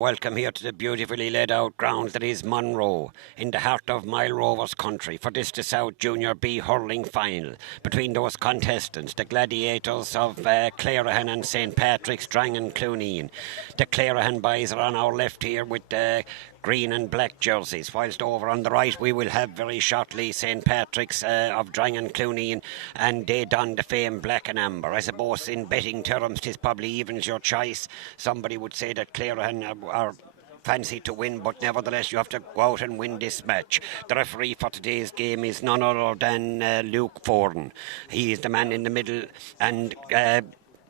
Welcome here to the beautifully laid out grounds that is Monroe, in the heart of Mile Rovers country, for this the South Junior B hurling final between those contestants, the gladiators of Clarehan and St. Patrick's, Drang and Clooneen. The Clarehan boys are on our left here with green and black jerseys, whilst over on the right we will have very shortly St. Patrick's of Drang and Clooneen, and they don the famed black and amber. I suppose in betting terms 'tis probably evens your choice. Somebody would say that Clarehan are fancy to win, but nevertheless you have to go out and win this match. The referee for today's game is none other than Luke Forden. He is the man in the middle, and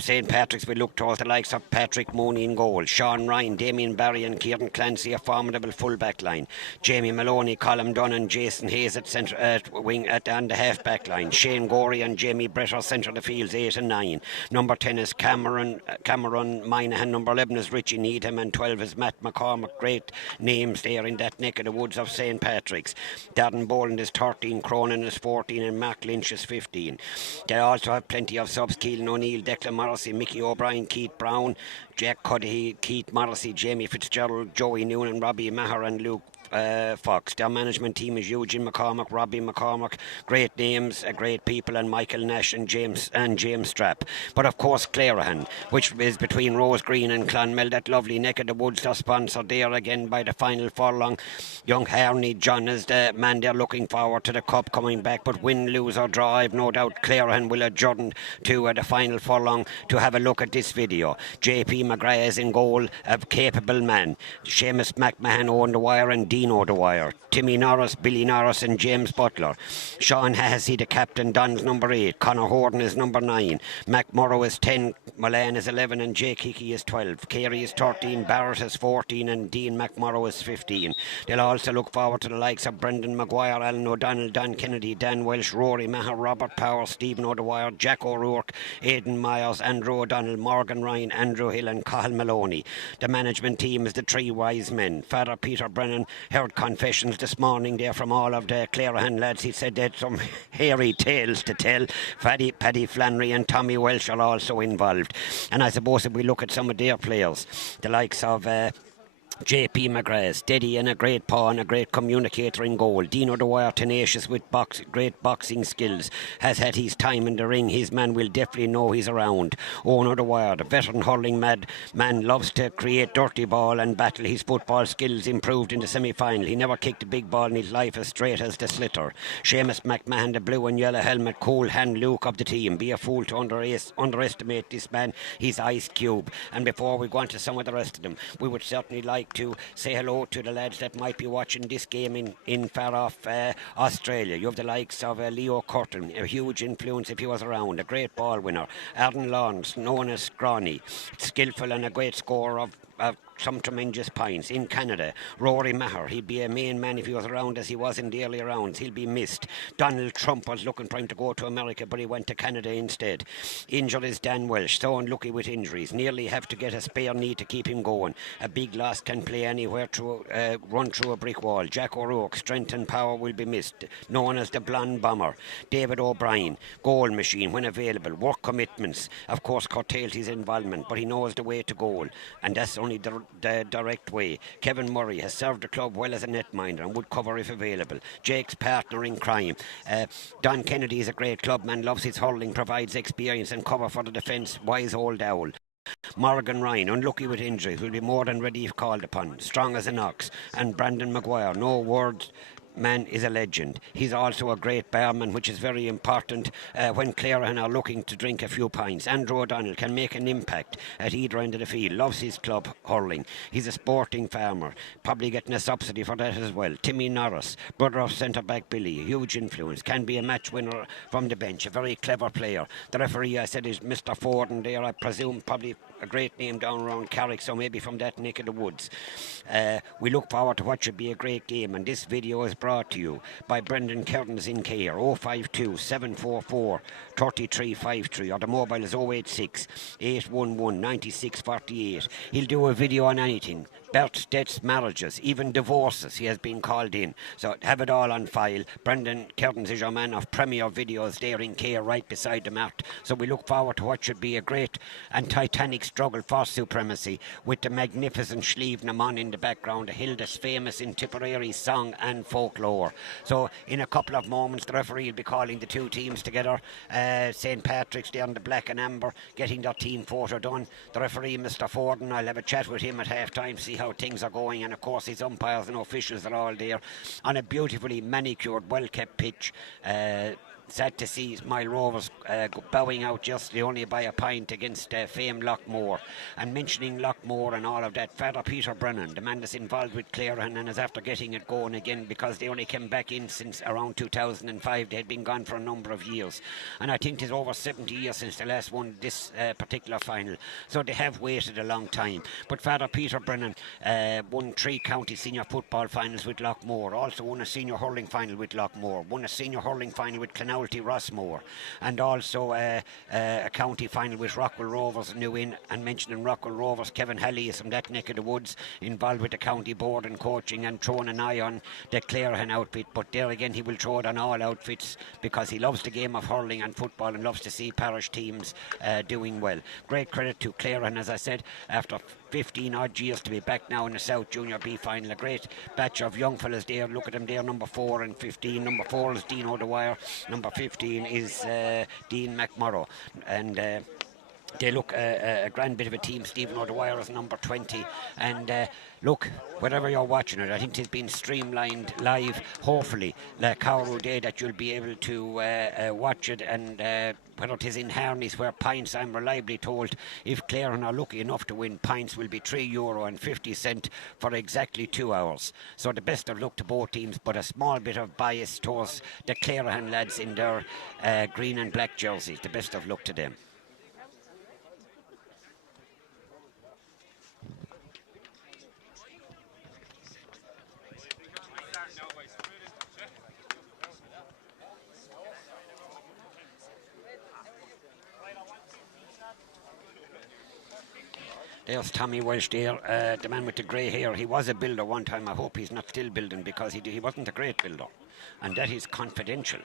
St. Patrick's will look towards the likes of Patrick Mooney in goal, Sean Ryan, Damien Barry and Kieran Clancy, a formidable full-back line, Jamie Maloney, Colin Dunn and Jason Hayes at centre wing on the half-back line, Shane Gorey and Jamie Brett are centre of the fields 8 and 9. Number 10 is Cameron Minahan, number 11 is Richie Needham, and 12 is Matt McCormack. Great names there in that neck of the woods of St. Patrick's. Darren Boland is 13, Cronin is 14 and Mark Lynch is 15. They also have plenty of subs: Keelan O'Neill, Declan Morrissey, Mickey O'Brien, Keith Brown, Jack Cuddy, Keith Morrissey, Jamie Fitzgerald, Joey Noonan, Robbie Maher and Luke Fox. Their management team is Eugene McCormack, Robbie McCormack, great names, great people, and Michael Nash and James Strapp. But of course Clarehan, which is between Rose Green and Clonmel, that lovely neck of the woods, are sponsored there again by the final furlong. Young Harney John is the man they're looking forward to the cup coming back, but win, lose or draw, I've no doubt Clarehan will adjourn to the final furlong to have a look at this video. JP McGrath is in goal, a capable man. Seamus McMahon, Owen Dwyer and Dino Dwyer, Timmy Norris, Billy Norris and James Butler. Sean Hassey, the captain, Don's number 8, Conor Horton is number 9, Mac Morrow is 10, Milan is 11 and Jake Hickey is 12, Carey is 13, Barrett is 14 and Dean McMorrow is 15. They'll also look forward to the likes of Brendan Maguire, Alan O'Donnell, Don Kennedy, Dan Welsh, Rory Maher, Robert Power, Stephen O'Dwyer, Jack O'Rourke, Aidan Myers, Andrew O'Donnell, Morgan Ryan, Andrew Hill and Cathal Maloney. The management team is the three wise men. Father Peter Brennan heard confessions this morning there from all of the Clarehan lads. He said they had some hairy tales to tell. Paddy Flannery and Tommy Welsh are also involved. And I suppose if we look at some of their players, the likes of JP McGrath, steady and a great paw and a great communicator in goal. Dino Dwyer, tenacious with great boxing skills, has had his time in the ring. His man will definitely know he's around. Ono Dwyer, the veteran hurling man, loves to create dirty ball and battle. His football skills improved in the semi-final. He never kicked a big ball in his life as straight as the slitter. Seamus McMahon, the blue and yellow helmet, cool hand Luke of the team. Be a fool to underestimate this man. He's Ice Cube. And before we go on to some of the rest of them, we would certainly like to say hello to the lads that might be watching this game in far off Australia. You have the likes of Leo Curtin, a huge influence if he was around, a great ball winner. Aaron Lawrence, known as Scrawny, skillful and a great scorer of some tremendous points. In Canada, Rory Maher, he'd be a main man if he was around as he was in the early rounds. He'll be missed. Donald Trump was looking for him to go to America, but he went to Canada instead. Injured is Dan Welsh, so unlucky with injuries. Nearly have to get a spare knee to keep him going. A big loss, can play anywhere to run through a brick wall. Jack O'Rourke, strength and power will be missed, known as the blonde bomber. David O'Brien, goal machine when available. Work commitments, of course, curtailed his involvement, but he knows the way to goal, and that's only the direct way. Kevin Murray has served the club well as a netminder and would cover if available. Jake's partner in crime. Don Kennedy is a great clubman, loves his hurling, provides experience and cover for the defence. Wise old owl. Morgan Ryan, unlucky with injuries, will be more than ready if called upon. Strong as an ox. And Brandon Maguire, no words. Man is a legend. He's also a great barman, which is very important when Clarehan are looking to drink a few pints. Andrew O'Donnell can make an impact at either end of the field. Loves his club hurling. He's a sporting farmer, probably getting a subsidy for that as well. Timmy Norris, brother of centre-back Billy, a huge influence, can be a match winner from the bench, a very clever player. The referee, I said, is Mr. Forden there, I presume probably a great name down around Carrick, so maybe from that neck of the woods. We look forward to what should be a great game, and this video is brought to you by Brendan Kearns in care, 052 744 3353, or the mobile is 086 811 9648. He'll do a video on anything. births, deaths, marriages, even divorces. He has been called in. So have it all on file. Brendan Curtins is your man of Premier Videos there in Care right beside the mat. So we look forward to what should be a great and titanic struggle for supremacy with the magnificent Slieve Naman in the background, a hill that's famous in Tipperary song and folklore. So in a couple of moments the referee will be calling the two teams together. St. Patrick's there in the black and amber getting their team photo done. The referee, Mr. Forden, I'll have a chat with him at half time, see how things are going, and of course his umpires and officials are all there on a beautifully manicured, well kept pitch. Sad to see Mile Rovers bowing out yesterday only by a point against famed Lockmore. And mentioning Lockmore and all of that, Father Peter Brennan, the man that's involved with Clarehan and is after getting it going again because they only came back in since around 2005. They had been gone for a number of years. And I think it's over 70 years since they last won this particular final. So they have waited a long time. But Father Peter Brennan won 3 county senior football finals with Lockmore, also won a senior hurling final with Lockmore, won a senior hurling final with Clonalty Rossmore, and also a county final with Rockwell Rovers New Inn. And mentioning Rockwell Rovers, Kevin Halley is from that neck of the woods, involved with the county board and coaching and throwing an eye on the Clarehan outfit. But there again, he will throw it on all outfits because he loves the game of hurling and football and loves to see parish teams doing well. Great credit to Clarehan, as I said, after 15 odd years to be back now in the South Junior B final. A great batch of young fellas there. Look at them there, number 4 and 15. Number 4 is Dean O'Dwyer, number 15 is Dean McMurrow, and they look a grand bit of a team. Stephen O'Dwyer is number 20, and look, wherever you're watching it, I think it's been streamlined live, hopefully like Cowrow Day, that you'll be able to watch it. And whether it is in Harneys, where pints, I'm reliably told, if Clarehan are lucky enough to win, pints will be €3.50 for exactly 2 hours. So the best of luck to both teams, but a small bit of bias towards the Clarehan lads in their green and black jerseys. The best of luck to them. There's Tommy Welsh there, the man with the grey hair. He was a builder one time. I hope he's not still building, because he wasn't a great builder. And that is confidential.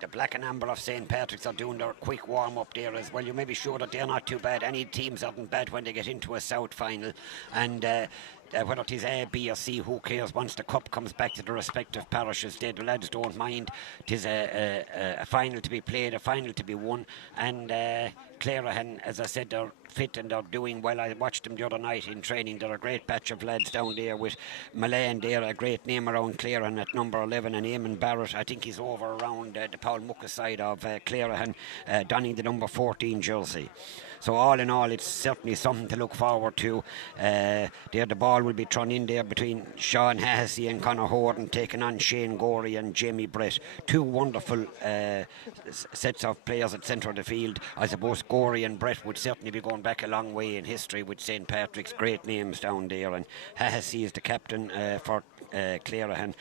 The black and amber of St. Patrick's are doing their quick warm-up there as well. You may be sure that they're not too bad. Any teams aren't bad when they get into a South final. And whether it is A, B or C, who cares? Once the cup comes back to the respective parishes, the lads don't mind. It is a final to be played, a final to be won. And Clarehan, as I said, they're fit and they're doing well. I watched them the other night in training. They're a great batch of lads down there with Mullane there, a great name around Clarehan at number 11, and Eamon Barrett, I think he's over around the Paul Mucka side of Clarehan, donning the number 14 jersey. So all in all, it's certainly something to look forward to. There the ball will be thrown in there between Sean Hassey and Conor Horton, taking on Shane Gorey and Jamie Brett. 2 wonderful sets of players at centre of the field. I suppose Gorey and Brett would certainly be going back a long way in history with St. Patrick's. Great names down there. And Hassey is the captain for Clarehan,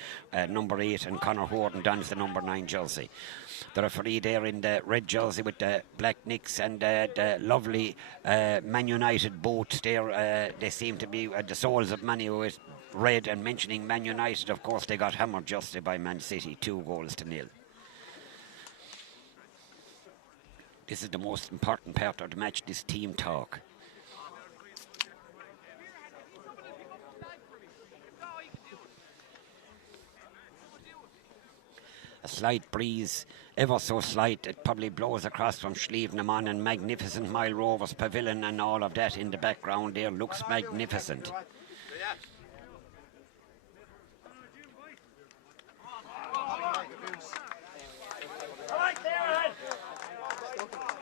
number 8, and Conor Horton dons the number 9 jersey. The referee there in the red jersey with the black nicks and the lovely Man United boots there. They seem to be the souls of Man U is red. And mentioning Man United, of course, they got hammered yesterday by Man City, 2-0. This is the most important part of the match, this team talk. A slight breeze, ever so slight, it probably blows across from Slieve Naman, and magnificent Mile Rovers pavilion and all of that in the background there looks magnificent.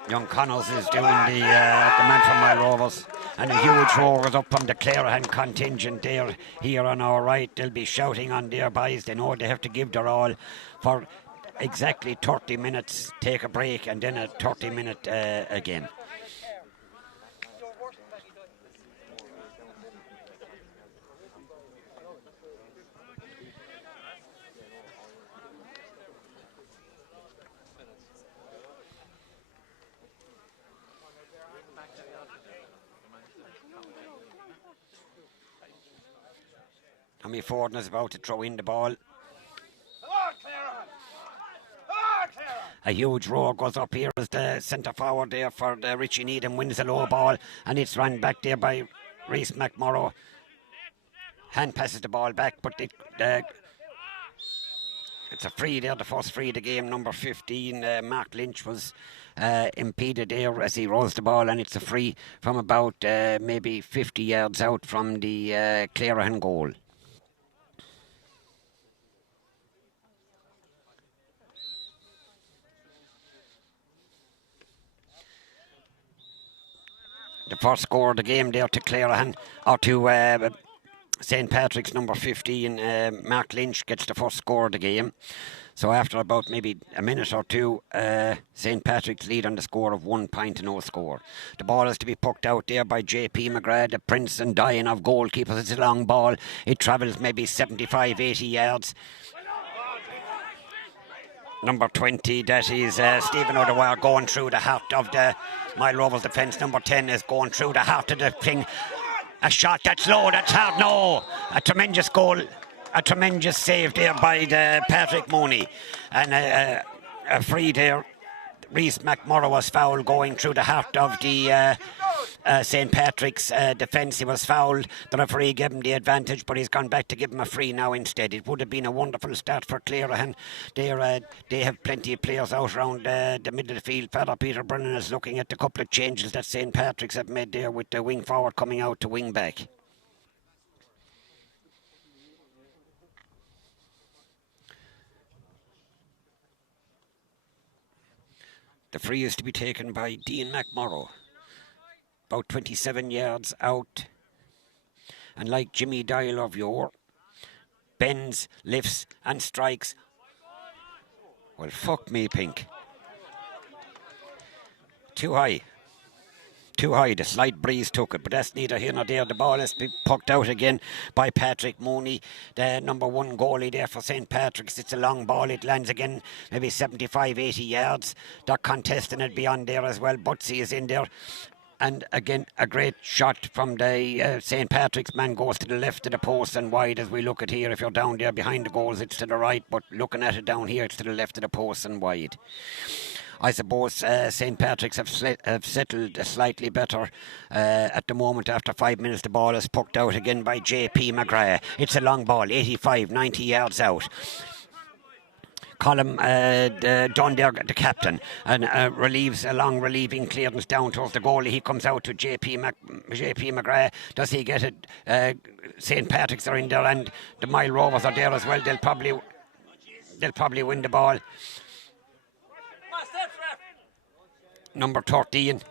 Young Connors is doing the man from Mile Rovers, and a huge roar is up from the Clarehan contingent there. Here on our right, they'll be shouting on their boys. They know they have to give their all for exactly 30 minutes, take a break, and then a 30-minute again. Hammy Forden is about to throw in the ball. A huge roar goes up here as the centre forward there for the Richie Needham wins the low ball, and it's run back there by Reese McMorrow. Hand passes the ball back, but it's a free there, the first free of the game. Number 15, Mark Lynch, was impeded there as he rolls the ball, and it's a free from about maybe 50 yards out from the Clarehan goal. The first score of the game there to Clarehan, or to St. Patrick's, number 15, Mark Lynch gets the first score of the game. So after about maybe a minute or two, St. Patrick's lead on the score of 1 point to no score. The ball is to be poked out there by J.P. McGrath, the Prince and Diane of goalkeepers. It's a long ball. It travels maybe 75, 80 yards. Number 20, that is Stephen O'Dwyer, going through the heart of the Mile Rovers defence. Number 10 is going through the heart of the thing. A shot that's low, that's hard, no. A tremendous goal, a tremendous save there by the Patrick Mooney. And a free there. Reese McMorrow was fouled going through the heart of the St. Patrick's defence. He was fouled. The referee gave him the advantage, but he's gone back to give him a free now instead. It would have been a wonderful start for Clarehan. They have plenty of players out around the middle of the field. Father Peter Brennan is looking at the couple of changes that St. Patrick's have made there, with the wing forward coming out to wing back. The free is to be taken by Dean McMorrow. About 27 yards out. And like Jimmy Dial of yore, bends, lifts and strikes. Well, fuck me, Pink. Too high. Too high. The slight breeze took it, but that's neither here nor there. The ball is to be poked out again by Patrick Mooney, the number 1 goalie there for St. Patrick's. It's a long ball. It lands again maybe 75, 80 yards. They're contesting it beyond there as well. Butsy is in there. And again, a great shot from the St. Patrick's man, goes to the left of the post and wide as we look at here. If you're down there behind the goals, it's to the right, but looking at it down here, it's to the left of the post and wide. I suppose St. Patrick's have settled slightly better at the moment. After 5 minutes, the ball is poked out again by J.P. McGrath. It's a long ball, 85, 90 yards out. Colin Dunn, the captain, and relieves a long relieving clearance down towards the goalie. He comes out to J.P. McGrath. Does he get it? St. Patrick's are in there, and the Mile Rovers are there as well. They'll probably win the ball. Number 13.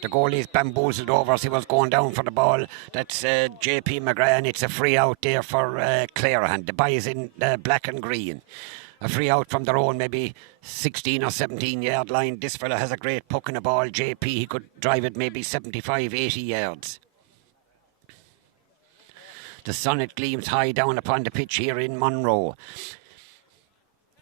The goalie is bamboozled over as he was going down for the ball. That's J.P. McGrath, and it's a free out there for Clarehan. The boys in black and green. A free out from their own, maybe 16 or 17 yard line. This fella has a great puck in the ball. J.P., he could drive it maybe 75, 80 yards. The sun, it gleams high down upon the pitch here in Monroe.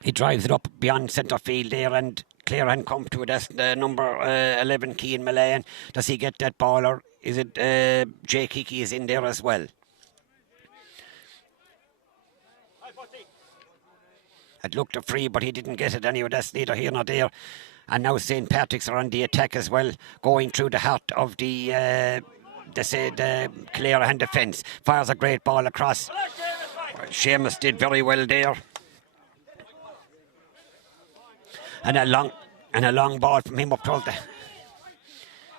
He drives it up beyond centre field there, and Clarehan come to it. That's the number 11, Cian Mullane. Does he get that ball, or is it Jay Kiki is in there as well? It looked a free, but he didn't get it anyway. That's neither here nor there. And now St. Patrick's are on the attack as well, going through the heart of the Clarehan defence. Fires a great ball across. Seamus did very well there. And a long ball from him up towards the...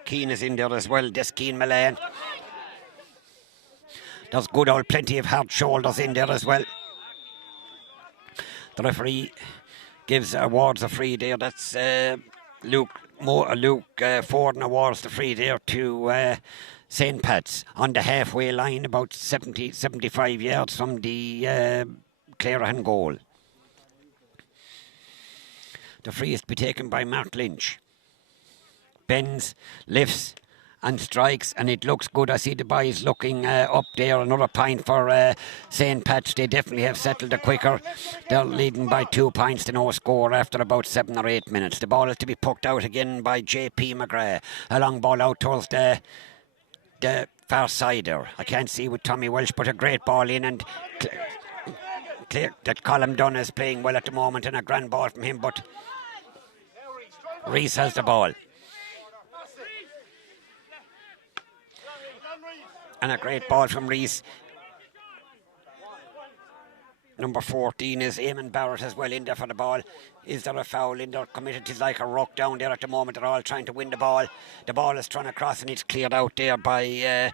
Keane is in there as well. This Cian Mullane. There's good old plenty of hard shoulders in there as well. The referee gives awards a free there. That's Luke Forden awards the free there to St. Pat's on the halfway line, about 75 yards from the Clarehan goal. The free is to be taken by Mark Lynch. Bends, lifts and strikes, and it looks good. I see the boys looking up there. Another point for St. Pat's. They definitely have settled it quicker. They're leading by 2 points to no score after about 7 or 8 minutes. The ball is to be poked out again by J.P. McGrath. A long ball out towards the far side there. I can't see with Tommy Welsh, but a great ball in, and clear that Colm Dunn is playing well at the moment, and a grand ball from him, but Reese has the ball. And a great ball from Reese. Number 14 is Eamon Barrett as well in there for the ball. Is there a foul in there committed? It's like a ruck down there at the moment. They're all trying to win the ball. The ball is thrown across and it's cleared out there by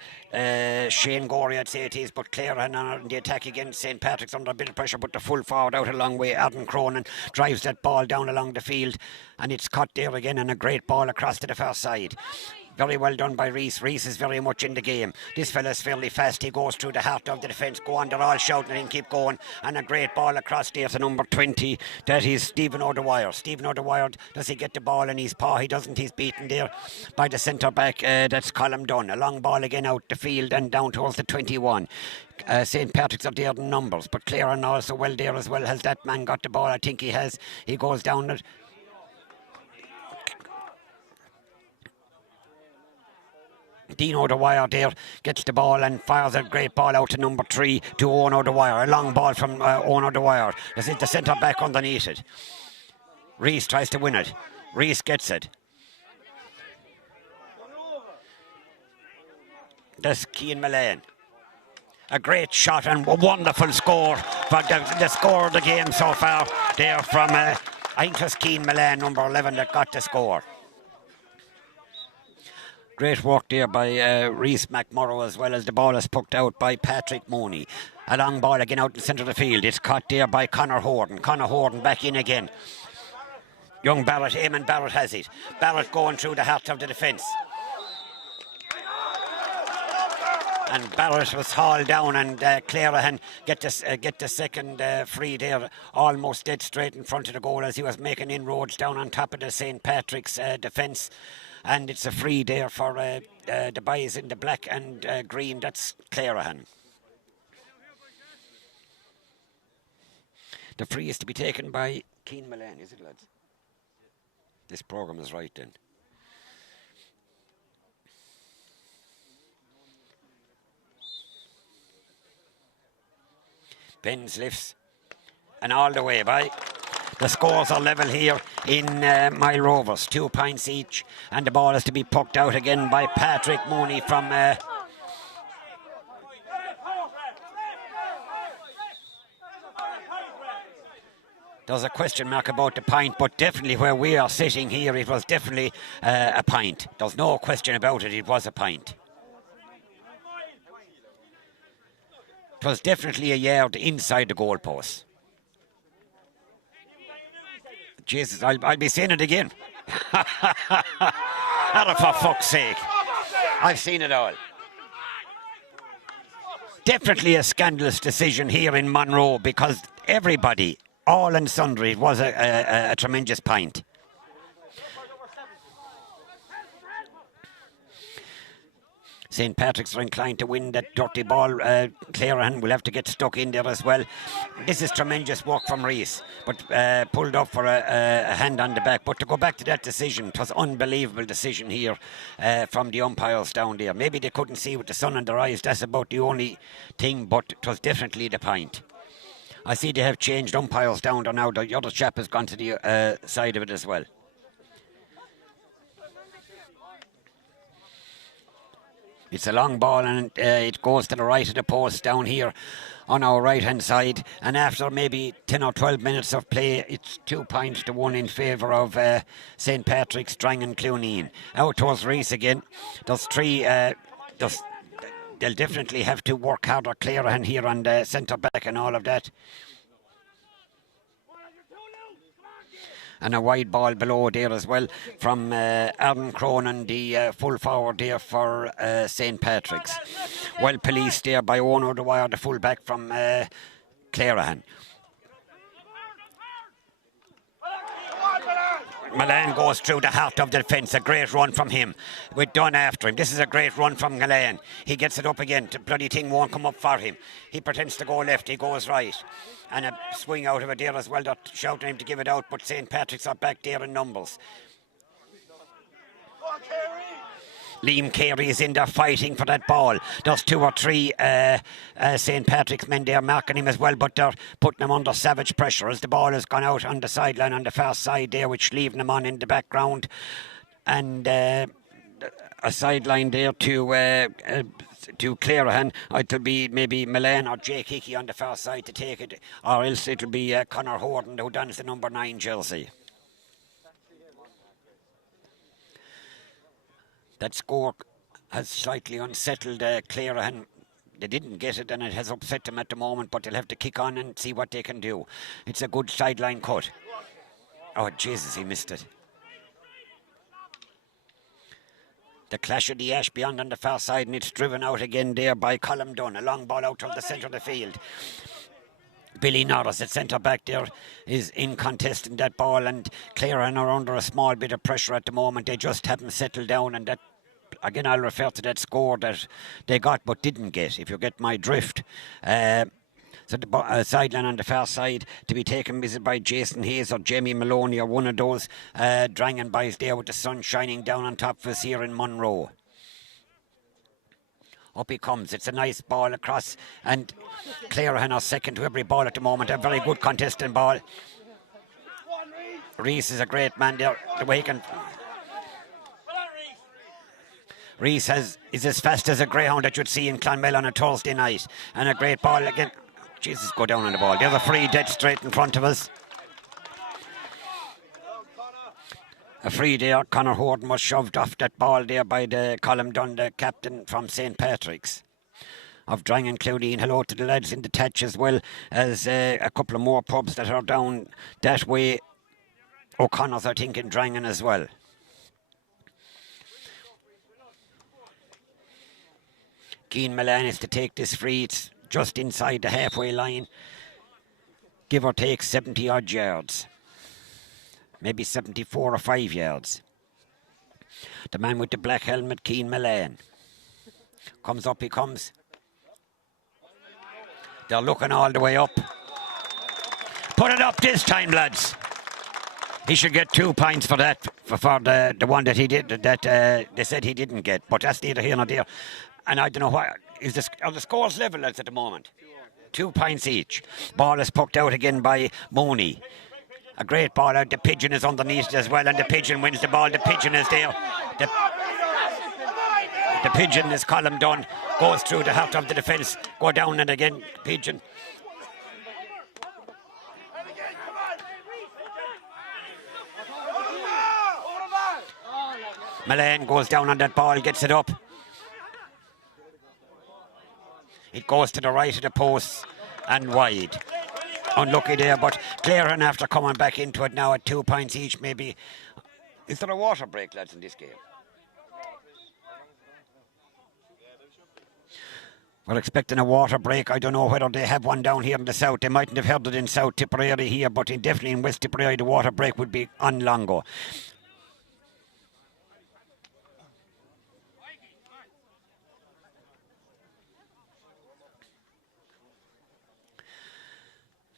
Shane Gorey, I'd say it is. But Clare on the attack against St. Patrick's under a bit of pressure, but the full forward out a long way. Adam Cronin drives that ball down along the field, and it's cut there again, and a great ball across to the far side. Very well done by Reese. Reese is very much in the game. This fella's fairly fast. He goes through the heart of the defence. Go on, they're all shouting at him, keep going. And a great ball across there to number 20. That is Stephen O'Dwyer. Stephen O'Dwyer, does he get the ball in his paw? He doesn't. He's beaten there by the centre back. That's Colm Dunn. A long ball again out the field and down towards the 21. St. Patrick's are there in numbers, but Clare also well there as well. Has that man got the ball? I think he has. He goes down it. Dean O'Dwyer there gets the ball and fires a great ball out to number 3 to Owen O'Dwyer. A long ball from Owen O'Dwyer. This is the centre back underneath it. Reese tries to win it. Reese gets it. That's Cian Mullane. A great shot and a wonderful score for the score of the game so far there from I think it was Cian Mullane, number 11, that got the score. Great work there by Reese McMurrow, as well as the ball is poked out by Patrick Mooney. A long ball again out in the centre of the field. It's caught there by Conor Horton. Conor Horton back in again. Young Barrett, Eamon Barrett has it. Barrett going through the heart of the defence. And Barrett was hauled down, and Clarehan get the second free there, almost dead straight in front of the goal as he was making inroads down on top of the St. Patrick's defence. And it's a free there for the boys in the black and green. That's Clarehan. The free is to be taken by Cian Mullane, is it, lads? This programme is right then. Benz lifts, and all the way by. The scores are level here in Mile Rovers, 2 points each, and the ball is to be poked out again by Patrick Mooney from there's a question mark about the pint, but definitely where we are sitting here, it was definitely a pint. There's no question about it, it was a pint. It was definitely a yard inside the goalpost. Jesus, I'll be saying it again. Oh, for fuck's sake. I've seen it all. Definitely a scandalous decision here in Monroe, because everybody, all and sundry, it was a tremendous pint. St. Patrick's are inclined to win that dirty ball. Clarehan will have to get stuck in there as well. This is tremendous work from Reese, but pulled up for a hand on the back. But to go back to that decision, it was unbelievable decision here from the umpires down there. Maybe they couldn't see with the sun in their eyes. That's about the only thing, but it was definitely the point. I see they have changed umpires down there now. The other chap has gone to the side of it as well. It's a long ball, and it goes to the right of the post down here on our right hand side, and after maybe 10 or 12 minutes of play, it's 2 points to 1 in favour of St. Patrick's, Strang and Clooneen. Out towards Reese again. There's 3 they'll definitely have to work harder. Clarehan here on the centre back and all of that. And a wide ball below there as well from Aaron Cronin, the full forward there for St. Patrick's. Well policed there by Owen O'Dwyer, the full back from Clarehan. Mullane goes through the heart of the defence. A great run from him with Dunn after him. This is a great run from Mullane. He gets it up again. The bloody thing won't come up for him. He pretends to go left. He goes right. And a swing out of it there as well. They're shouting him to give it out, but St. Patrick's are back there in numbers. Liam Carey is in there fighting for that ball. There's 2 or 3 St. Patrick's men there marking him as well, but they're putting him under savage pressure as the ball has gone out on the sideline on the far side there, which leaving him on in the background. And a sideline there to Clarehan. It'll be maybe Milan or Jake Hickey on the far side to take it, or else it'll be Conor Horton who dons the number 9 jersey. That score has slightly unsettled Clarehan. They didn't get it and it has upset them at the moment, but they'll have to kick on and see what they can do. It's a good sideline cut. Oh, Jesus, he missed it. The clash of the ash beyond on the far side, and it's driven out again there by Colm Dunn. A long ball out of the centre of the field. Billy Norris at centre back there is in contesting that ball, and Clarehan are under a small bit of pressure at the moment. They just haven't settled down, and that, again, I'll refer to that score that they got but didn't get, if you get my drift. So the sideline on the far side to be taken is by Jason Hayes or Jamie Maloney or one of those Drangan boys there with the sun shining down on top of us here in Monroe. Up he comes. It's a nice ball across, and Clarehan are second to every ball at the moment. A very good contesting ball. Reese is a great man there. The way he can... Reese is as fast as a greyhound that you'd see in Clonmel on a Thursday night. And a great ball again. Jesus, go down on the ball. There's a free dead straight in front of us. A free there. Conor Horton was shoved off that ball there by the Colm Dunn, the captain from St. Patrick's of Drangan Cloudine. Hello to the lads in the Tatch as well as a couple of more pubs that are down that way. O'Connor's, I think, in Drangan as well. Cian Milan is to take this free. It's just inside the halfway line. Give or take 70 odd yards. Maybe 74 or 5 yards. The man with the black helmet, Cian Milan. Comes up, he comes. They're looking all the way up. Put it up this time, lads. He should get 2 points for that, for the one that he did, that they said he didn't get. But that's neither here nor there. And I don't know why. Are the scores level at the moment? 2 points each. Ball is poked out again by Mooney. A great ball out. The pigeon is underneath it as well, and the pigeon wins the ball. The pigeon is there. The pigeon is Colm Dunn. Goes through the heart of the defence. Go down and again, pigeon. Milan goes down on that ball, gets it up. It goes to the right of the post and wide. Unlucky there, but Clarehan after coming back into it now at 2 points each, maybe. Is there a water break, lads, in this game? We're expecting a water break. I don't know whether they have one down here in the south. They mightn't have heard it in South Tipperary here, but definitely in West Tipperary the water break would be on Longo.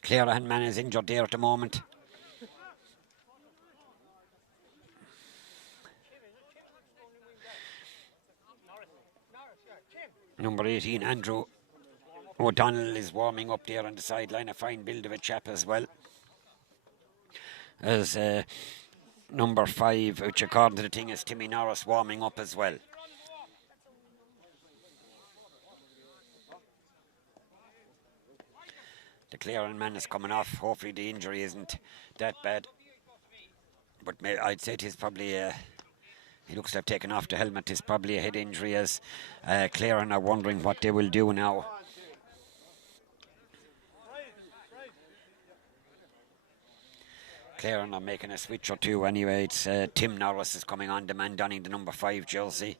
Clarehan man is injured there at the moment. Number 18, Andrew O'Donnell, is warming up there on the sideline. A fine build of a chap as well. As number 5, which according to the thing is Timmy Norris, warming up as well. The Clarehan man is coming off. Hopefully the injury isn't that bad. But I'd say it is probably he looks to have taken off the helmet. It's probably a head injury, as Clarehan are wondering what they will do now. Clarehan are making a switch or two anyway. It's Tim Norris is coming on, the man donning the number 5 jersey.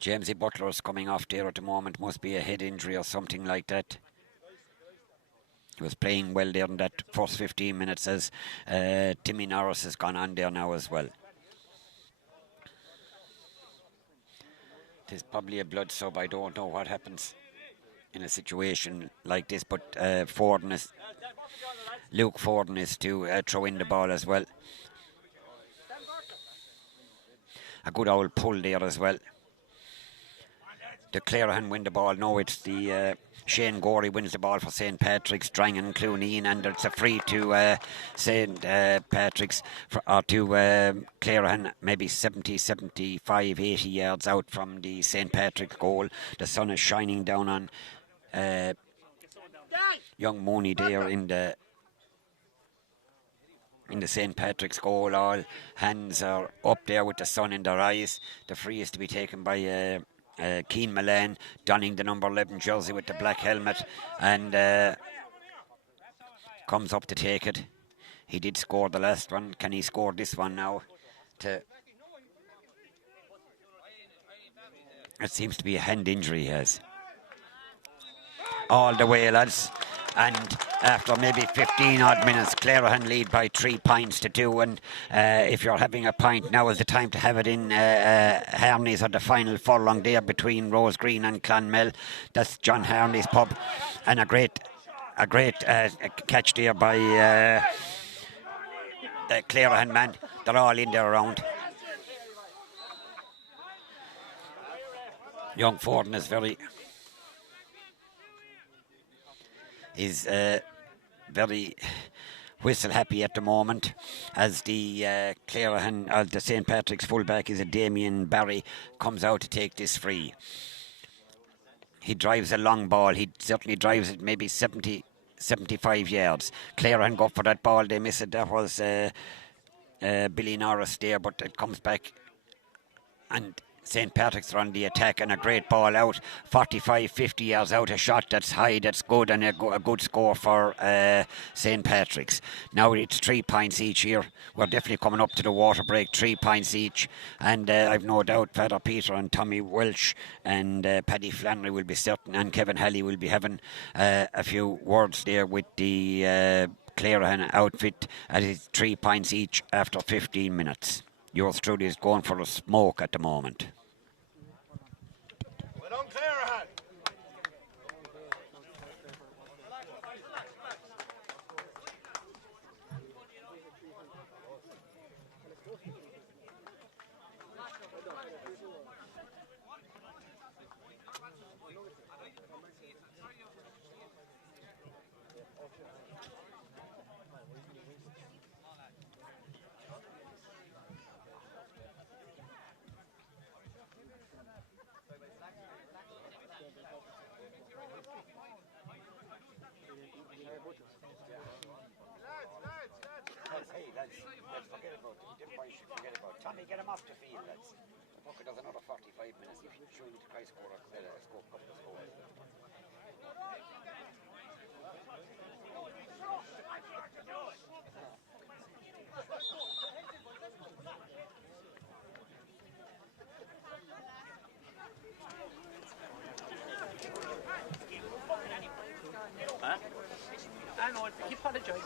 Jamesy Butler is coming off there at the moment. Must be a head injury or something like that. He was playing well there in that first 15 minutes, as Timmy Norris has gone on there now as well. There's probably a blood sub. I don't know what happens in a situation like this, but Luke Forden is to throw in the ball as well. A good old pull there as well. The Clarehan win the ball. No, it's the Shane Gorey wins the ball for St. Patrick's, Drangan Clooney in, and it's a free to St. Patrick's or to Clarehan, maybe 70, 75, 80 yards out from the St. Patrick's goal. The sun is shining down on young Mooney there in the St. Patrick's goal. All hands are up there with the sun in their eyes. The free is to be taken by Keane Milan, donning the number 11 jersey with the black helmet, and comes up to take it. He did score the last one. Can he score this one now? It seems to be a hand injury he has. All the way, lads. And after maybe 15 odd minutes, Clarehan lead by 3 points to 2. And if you're having a pint, now is the time to have it in Harney's at the final furlong there between Rose Green and Clonmel. That's John Harney's pub, and a great catch there by the Clarehan man. They're all in there around. Young Forden is very whistle happy at the moment, as the Clarehan, the St. Patrick's fullback is a Damien Barry, comes out to take this free. He drives a long ball. He certainly drives it maybe 70, 75 yards. Clarehan go for that ball. They miss it. That was Billy Norris there, but it comes back, and St. Patrick's are on the attack, and a great ball out, 45, 50 yards out, a shot that's high, that's good, and a good score for St. Patrick's. Now it's 3 points each here. We're definitely coming up to the water break, 3 points each, and I've no doubt Father Peter and Tommy Welsh and Paddy Flannery will be certain, and Kevin Halley will be having a few words there with the Clarehan outfit, as it's 3 points each after 15 minutes. Yours truly is going for a smoke at the moment. Well done, Clarehan. Tommy, get him off the field, lads. The Pucker does another 45 minutes. You should surely try score a couple of scores. Huh? Hang on, he apologised.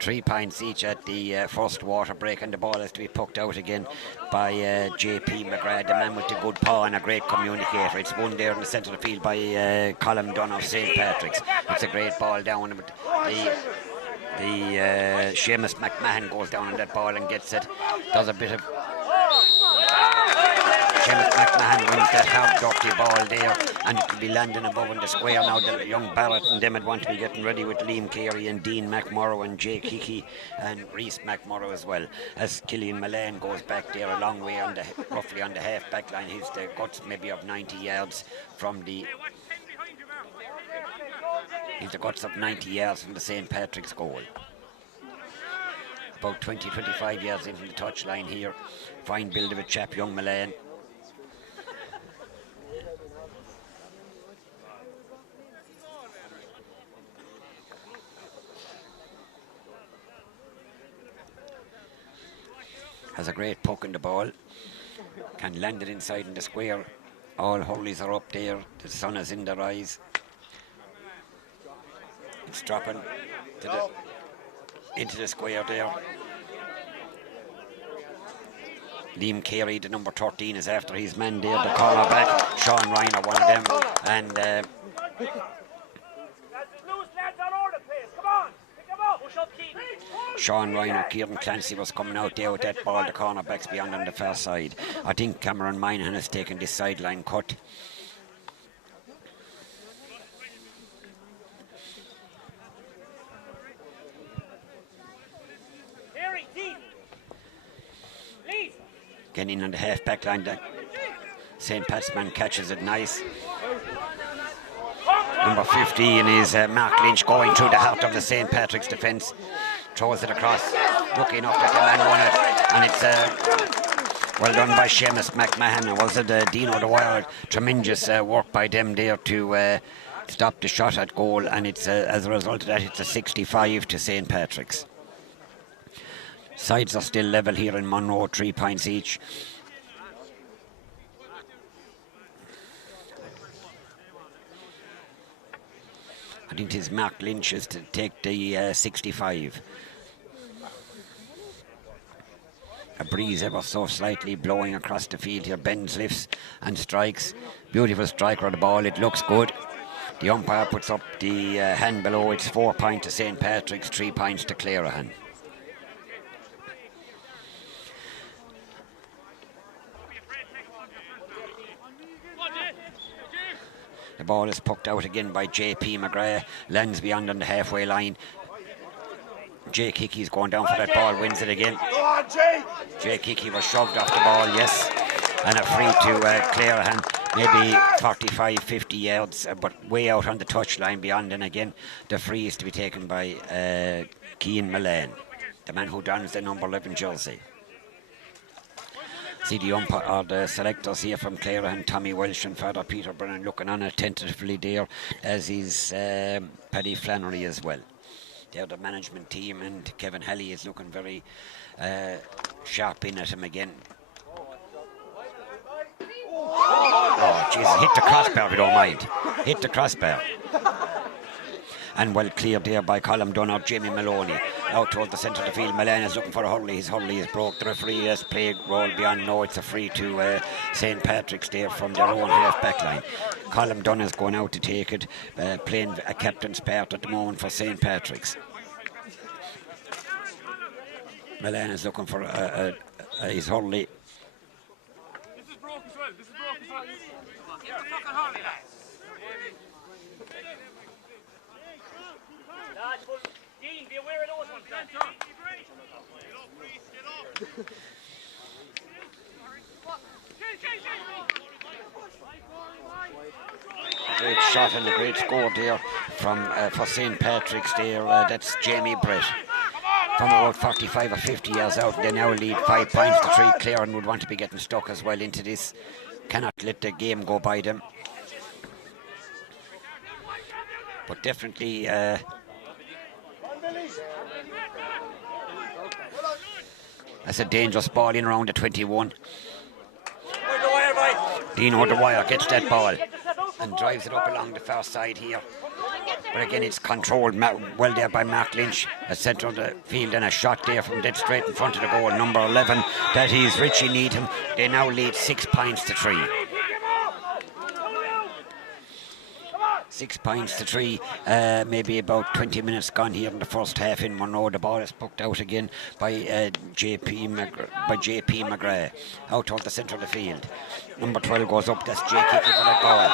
Three points each at the first water break, and the ball is to be poked out again by JP McGrath, the man with the good paw and a great communicator. It's won there in the centre of the field by Colin Dunn of St. Patrick's. It's a great ball down, but the Seamus McMahon goes down on that ball and gets it. Does a bit of Seamus McMahon wins that hard dirty ball there, and it'll be landing above in the square now. The young Barrett and them would want to be getting ready with Liam Carey and Dean McMorrow and Jake Hickey and Reese McMorrow as well, as Killian Mullane goes back there a long way on the roughly on the half back line. He's the guts maybe of 90 yards from the of 90 yards from the St. Patrick's goal. About 20-25 yards into the touchline here. Fine build of a chap, young Mullane. Has a great puck in the ball. Can land it inside in the square. All hurleys are up there. The sun is in their eyes. It's dropping to into the square there. Liam Carey, the number 13, is after his man there, the cornerback. Sean Ryan, one of them. And Sean Ryan or Kieran Clancy was coming out there with that ball. The cornerback's beyond on the far side. I think Cameron Minahan has taken this sideline cut. Getting in on the half back line. The St. Pat's man catches it nice. Number 15 is Mark Lynch going through the heart of the St. Patrick's defence. Throws it across. Lucky enough that the man won it. And it's well done by Seamus McMahon. Was it Dino Dwyer? Tremendous work by them there to stop the shot at goal. And it's as a result of that, it's a 65 to St. Patrick's. Sides are still level here in Monroe, 3 points each. I think it is Mark Lynch is to take the 65. A breeze ever so slightly blowing across the field here. Bends, lifts and strikes. Beautiful striker of the ball. It looks good. The umpire puts up the hand below. It's 4 points to St. Patrick's, 3 points to Clarehan. The ball is poked out again by J.P. McGrath. Lands beyond on the halfway line. Jake Hickey's going down for that ball. Wins it again. Jake Hickey was shoved off the ball, yes. And a free to Clarehan. Maybe 45-50 yards, but way out on the touchline beyond. And again, the free is to be taken by Cian Mullane, the man who dons the number 11 jersey. See the umpire or the selectors here from Clarehan, Tommy Welsh and Father Peter Brennan looking on attentively there, as is Paddy Flannery as well. They're the management team, and Kevin Halley is looking very sharp in at him again. Oh, Jesus, hit the crossbar if you don't mind. Hit the crossbar. And well cleared there by Colm Dunn, Jamie Maloney. Out toward the centre of the field. Mullane is looking for a hurley. His hurley is broke. The referee has played roll beyond. No, it's a free to St. Patrick's there from their own half back line. Colm Dunn is going out to take it, playing a captain's part at the moment for St. Patrick's. Mullane is looking for his hurley. This is broke as well. This is broke as well. Get the fucking hurley, lads. Dean, be aware of those ones. Great shot and a great score there from for St. Patrick's there. That's Jamie Brett. From about 45 or 50 years out, they now lead 5 points to 3. Clarehan would want to be getting stuck as well into this. Cannot let the game go by them. But definitely that's a dangerous ball in around the 21. Dino Dwyer gets that ball and drives it up along the far side here. But again, it's controlled well there by Mark Lynch at centre of the field, and a shot there from dead straight in front of the goal. Number 11, that is Richie Needham. They now lead 6 points to 3. 6 points to 3. Maybe about 20 minutes gone here in the first half in Monroe. The ball is poked out again by J.P. McGrath out toward the centre of the field. Number 12 goes up. That's Jake Hickey for that ball.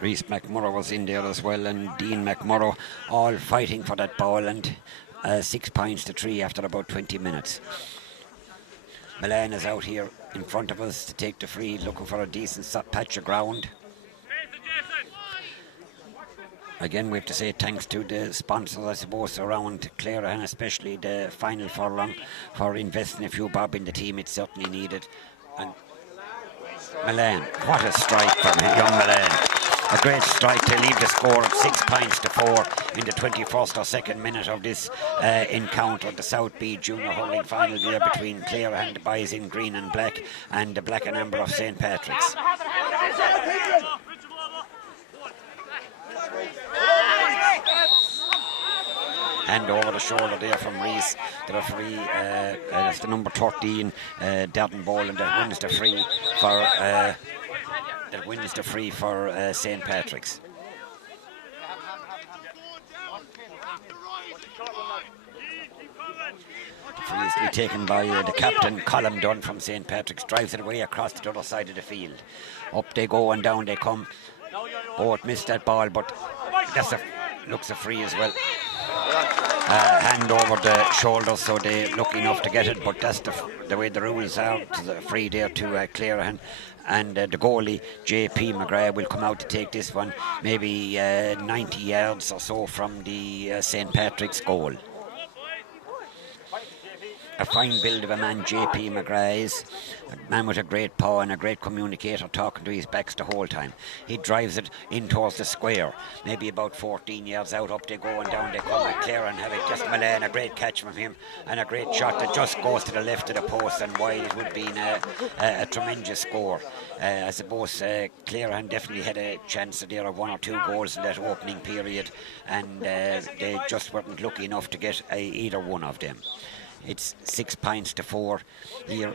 Reese McMurrough was in there as well, and Dean McMurrough, all fighting for that ball, and 6 points to 3 after about 20 minutes. Milan is out here in front of us to take the free, looking for a decent patch of ground. Again, we have to say thanks to the sponsors, I suppose, around Clare, and especially the final furlong, for investing a few bob in the team. It's certainly needed. And Milan, what a strike from young Milan. A great strike to leave the score at 6 points to 4 in the 21st or 2nd minute of this encounter. The South B Junior Hurling final there between Clare and the boys in green and black, and the black and amber of St. Patrick's. Hand over the shoulder there from Reese, the referee. That's the number 13, Darren Boland, that wins the free for St. Patrick's. The free is to be taken by the captain, Colin Dunn from St. Patrick's. Drives it away across the other side of the field. Up they go and down they come. Both missed that ball, but that's looks a free as well. Hand over the shoulder, so they look enough to get it, but that's the way the rules are. The free there to Clare, and the goalie JP McGrath will come out to take this one, maybe 90 yards or so from the St. Patrick's goal. A fine build of a man JP McGrath is. A man with a great power and a great communicator, talking to his backs the whole time. He drives it in towards the square, maybe about 14 yards out. Up they go and down they come with Clare and have it. Just Milan, a great catch from him, and a great shot that just goes to the left of the post and wide. It would have been a tremendous score. I suppose Clare definitely had a chance there of 1 or 2 goals in that opening period, and they just weren't lucky enough to get either one of them. It's 6 points to 4 here.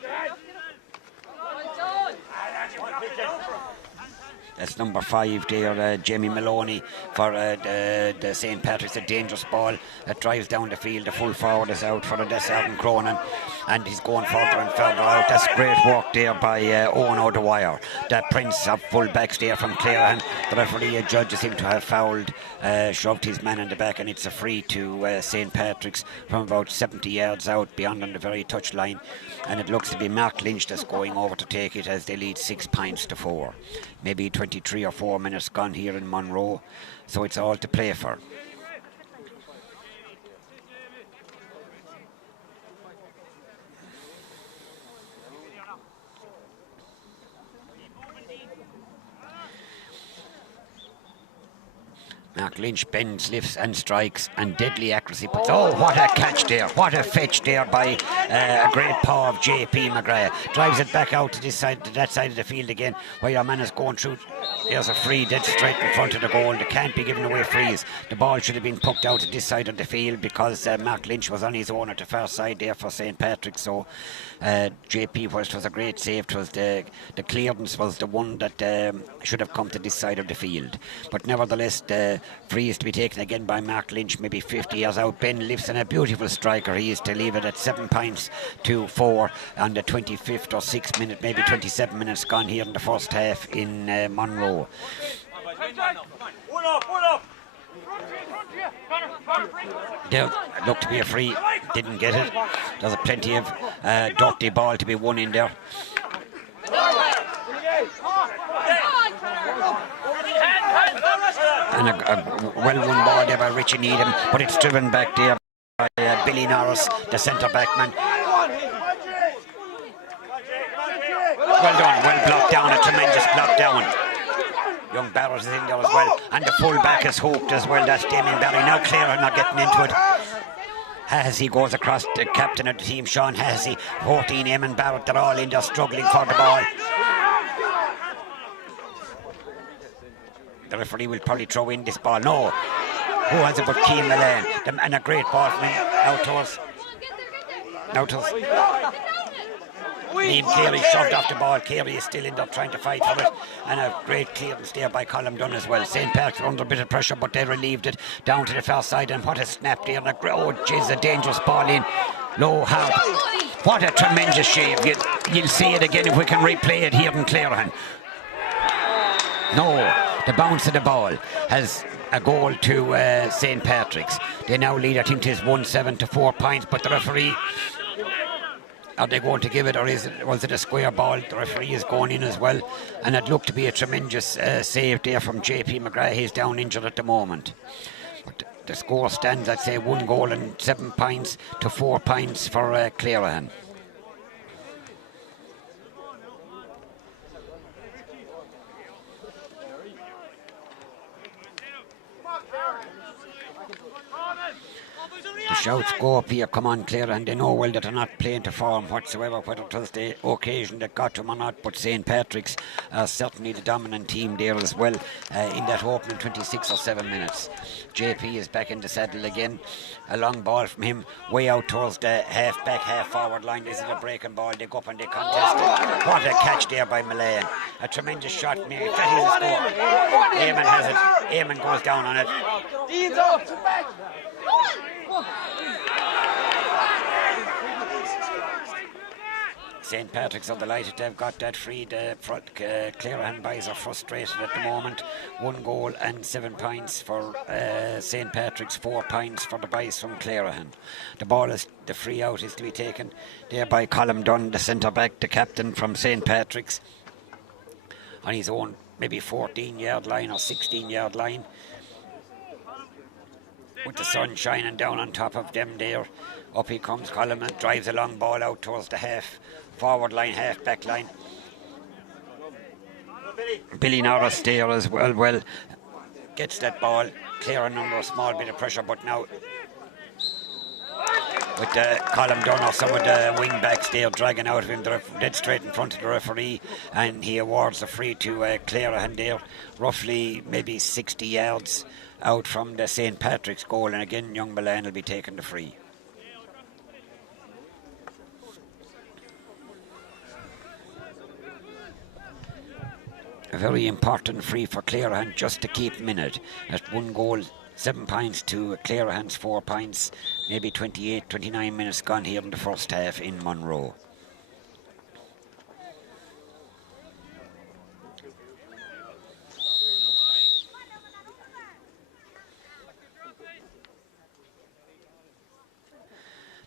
That's number 5 there, Jamie Maloney for the St. Patrick's. A dangerous ball that drives down the field. The full forward is out for the Desarden Cronin, and he's going further and further out. That's great work there by Owen O'Dwyer. The prince of full backs there from Clare, and the referee judges him to have fouled, shoved his man in the back, and it's a free to St. Patrick's from about 70 yards out beyond on the very touch line, and it looks to be Mark Lynch that's going over to take it as they lead 6 points to 4. Maybe 23 or 4 minutes gone here in Monroe, so it's all to play for. Mark Lynch bends, lifts and strikes, and deadly accuracy. But oh, what a catch there, what a fetch there by a great power of JP McGrath. Drives it back out to this side, to that side of the field again, where your man is going through. There's a free dead straight in front of the goal. They can't be giving away frees. The ball should have been poked out to this side of the field, because Mark Lynch was on his own at the far side there for St. Patrick's. So JP, whilst it was a great save, it was the clearance was the one that should have come to this side of the field. But nevertheless, the free is to be taken again by Mark Lynch, maybe 50 yards out. Ben Lifson, a beautiful striker. He is to leave it at 7 points to 4 on the 25th or 6th minute, maybe 27 minutes gone here in the first half in Monroe. There looked to be a free, didn't get it. There's a plenty of dirty ball to be won in there. And a well-won ball there by Richie Needham, but it's driven back there by Billy Norris, the centre-back man. Well done, well blocked down, a tremendous block down. Young Barrett is in there as well, and the full-back is hooked as well. That's Damien Barry. Now Clare are not getting into it. Hassey goes across, the captain of the team, Sean Hassey. 14, Eamon Barrett, they're all in there struggling for the ball. The referee will probably throw in this ball. No. Who has it but Keane Milan? And a great ball from him out towards Liam Carey shoved off the ball. Carey is still in there trying to fight for it. And a great clearance there by Colin Dunn as well. St. Patrick's were under a bit of pressure, but they relieved it down to the far side. And what a snap there. And oh, jeez, a dangerous ball in. Low, hard. What a tremendous shave. You'll see it again if we can replay it here in Clarehan. No. The bounce of the ball has a goal to St. Patrick's. They now lead, I think it is 1-7 to 4 points, but the referee, are they going to give it, or was it a square ball? The referee is going in as well, and it looked to be a tremendous save there from JP McGrath. He's down injured at the moment. But the score stands, I'd say, 1 goal and 7 points to 4 points for Clarehan. The shouts go up here, come on Clare, and they know well that they're not playing to form whatsoever, whether it was the occasion that got them or not, but St. Patrick's are certainly the dominant team there as well in that opening 26 or 7 minutes. JP is back in the saddle again, a long ball from him, way out towards the half-back, half-forward line. This is a breaking ball, they go up and they contest it. What a catch there by Mullane, a tremendous shot, that is a score. Eamon has it, Eamon goes down on it. St. Patrick's are delighted they've got that free. The Clarehan boys are frustrated at the moment. 1 goal and 7 points for St. Patrick's, 4 points for the boys from Clarehan. The free out is to be taken there by Colm Dunn, the centre back, the captain from St. Patrick's, on his own maybe 14-yard line or 16-yard line, with the sun shining down on top of them there. Up he comes, Colm, and drives a long ball out towards the half-forward line, half-back line. Billy Norris there as well, gets that ball, clearing under a small bit of pressure, but now with Colm Dunn or some of the wing-backs there dragging out of him, dead straight in front of the referee, and he awards the free to Clarehan there, roughly maybe 60 yards out from the St. Patrick's goal, and again young Mullane will be taking the free. A very important free for Clarehan just to keep them in it. At 1 goal, 7 points to Clarehan's 4 points, maybe 28, 29 minutes gone here in the first half in Monroe.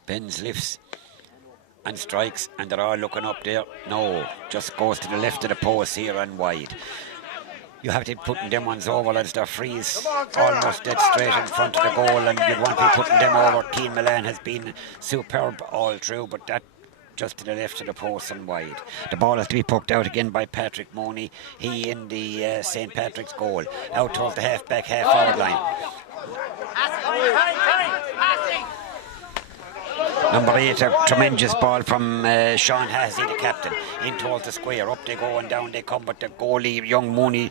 Benz lifts and strikes, and they're all looking up there. No, just goes to the left of the post here and wide. You have to be putting them ones over, lads. They're frees almost dead straight in front of the goal, and you'd want to be putting them over. Keane Mullane has been superb all through, but that just to the left of the post and wide. The ball has to be poked out again by Patrick Mooney. He in the St. Patrick's goal, out towards the half-back, half-forward line. Number 8, a tremendous ball from Sean Hassey, the captain, in towards the square. Up they go and down they come, but the goalie, young Mooney,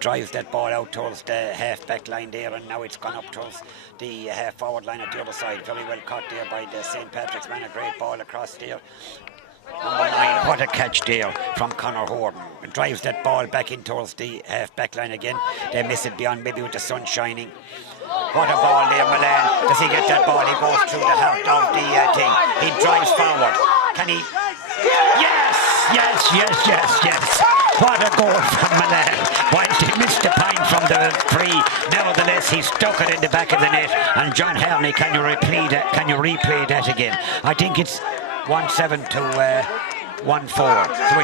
drives that ball out towards the half-back line there, and now it's gone up towards the half-forward line at the other side. Very well caught there by the St. Patrick's man, a great ball across there. Number 9, what a catch there from Conor Horton. Drives that ball back in towards the half-back line again. They miss it beyond, maybe with the sun shining. What a ball there, Mullane. Does he get that ball? He goes through the heart of the thing. He drives forward. Can he? Yes. What a goal from Mullane. Whilst he missed the point from the free, nevertheless he stuck it in the back of the net. And John Herney, can you replay that again? I think it's 1-7 to 1-4. So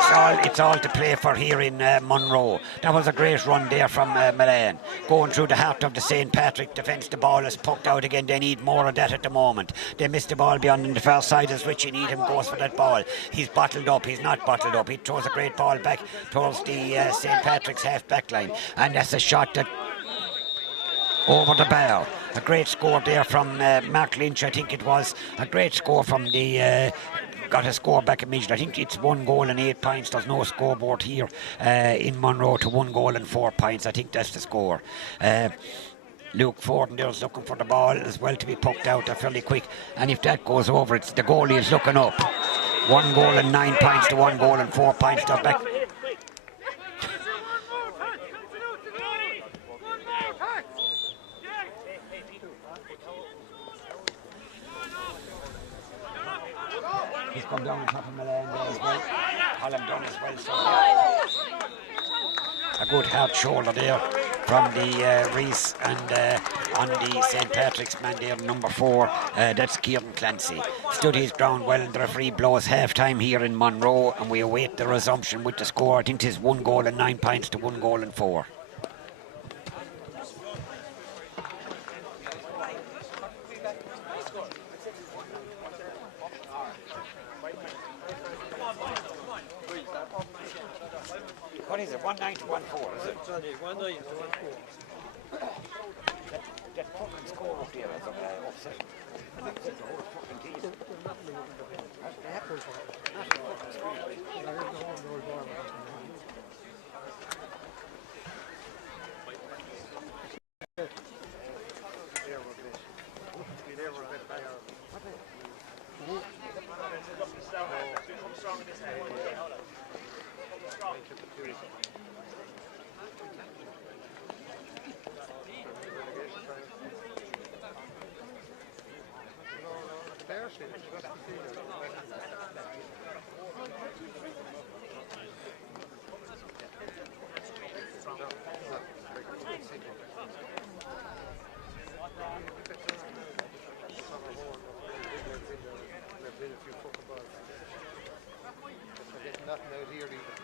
it's all to play for here in Monroe. That was a great run there from Mullane. Going through the heart of the St. Patrick defence. The ball is poked out again. They need more of that at the moment. They missed the ball beyond on the far side as Richie Needham goes for that ball. He's bottled up. He's not bottled up. He throws a great ball back towards the St. Patrick's half-back line. And that's a shot that over the bar. A great score there from Mark Lynch, I think it was. A great score from the... got a score back immediately. I think it's 1 goal and 8 points. There's no scoreboard here in Monroe to 1 goal and 4 points. I think that's the score. Luke Forden there's looking for the ball as well to be poked out fairly quick. And if that goes over, it's the goalie is looking up. 1 goal and 9 points to 1 goal and 4 points. They're back. He's come down on top of Mullane there as well. Colm Dunn as well. So a good hard shoulder there from the Reese, and on the St. Patrick's man there, number 4, that's Kieran Clancy. Stood his ground well, and the referee blows half time here in Monroe, and we await the resumption with the score. I think it is 1 goal and 9 points to 1 goal and 4. What is it? 1-9 to 1-4, is it? 1-9 to 1-4. That fucking score up there is upset. Upset the whole fucking team. Nothing out here either.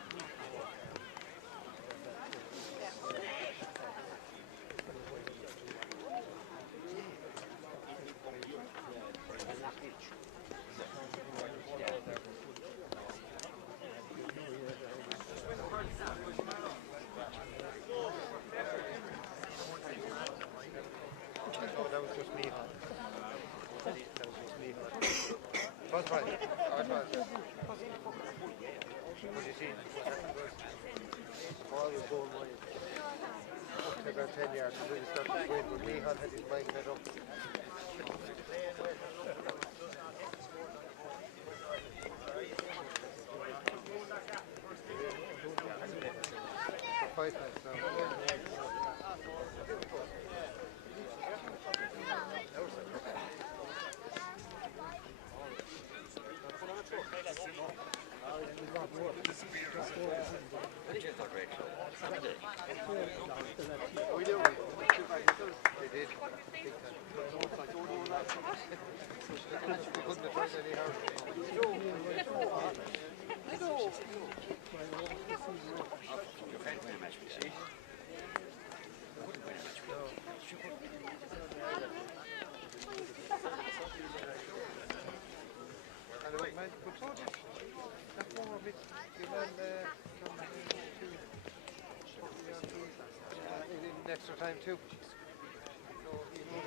That was just me, huh? That was just me, huh? First one. What do you see? Ball was going wide. Up to about 10 yards. And really started to win, but Lehan had his mind made up. For 5 minutes now. We do. They did. Big time. We couldn't have tried any harder. And it was meant to put that form of it, you man, in extra time too. So, you know,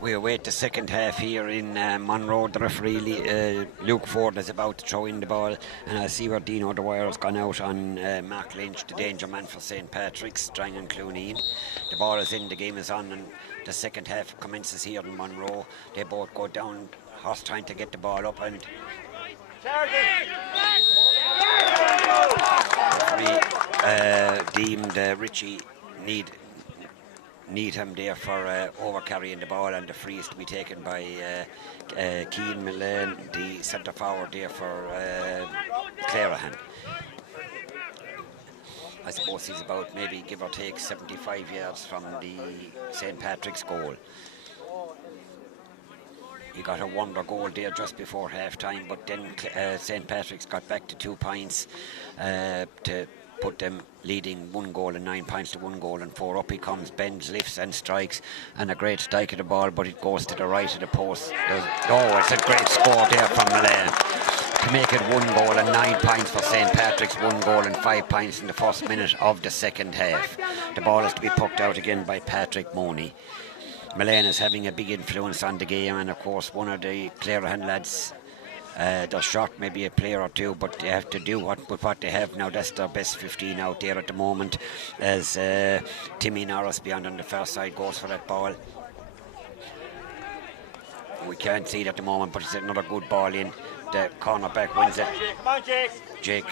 We await the second half here in Monroe. The referee, Luke Ford, is about to throw in the ball, and I see where Dino Dwyer has gone out on Mark Lynch, the danger man for St. Patrick's, Strang and Clooney. The ball is in, the game is on, and the second half commences here in Monroe. They both go down, Horse trying to get the ball up, and referee deemed Richie Needham there for over carrying the ball, and the free is to be taken by Keane Milan, the centre forward there for Clarahan. I suppose he's about maybe give or take 75 yards from the St. Patrick's goal. He got a wonder goal there just before half time, but then St. Patrick's got back to 2 points to put them leading 1 goal and 9 points to 1 goal and 4. Up he comes, bends, lifts and strikes, and a great strike of the ball, but it goes to the right of the post. Oh, it's a great score there from Milan to make it 1 goal and 9 points for St. Patrick's, 1 goal and 5 points in the first minute of the second half. The ball is to be poked out again by Patrick Mooney. Milan is having a big influence on the game, and of course one of the Clarahan lads they're short, maybe a player or two, but they have to do with what they have now. That's their best 15 out there at the moment, as Timmy Norris beyond on the far side goes for that ball. We can't see it at the moment, but it's another good ball in. The cornerback wins it. Jake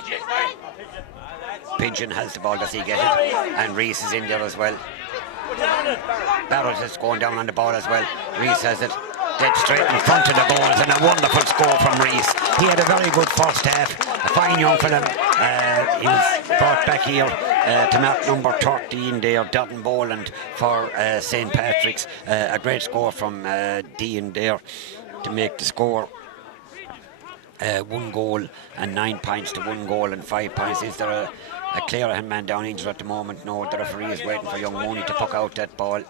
Pigeon has the ball, does he get it? And Reese is in there as well. Barrett is going down on the ball as well. Reese has it dead straight in front of the goals, and a wonderful score from Reese. He had a very good first half, a fine young fella. He was brought back here to mark number 13 there, Dutton Boland for St. Patrick's. A great score from Dean there to make the score 1 goal and 9 points to 1 goal and 5 points. Is there a Clarahan man down injured at the moment? No, the referee is waiting for young Mooney to puck out that ball.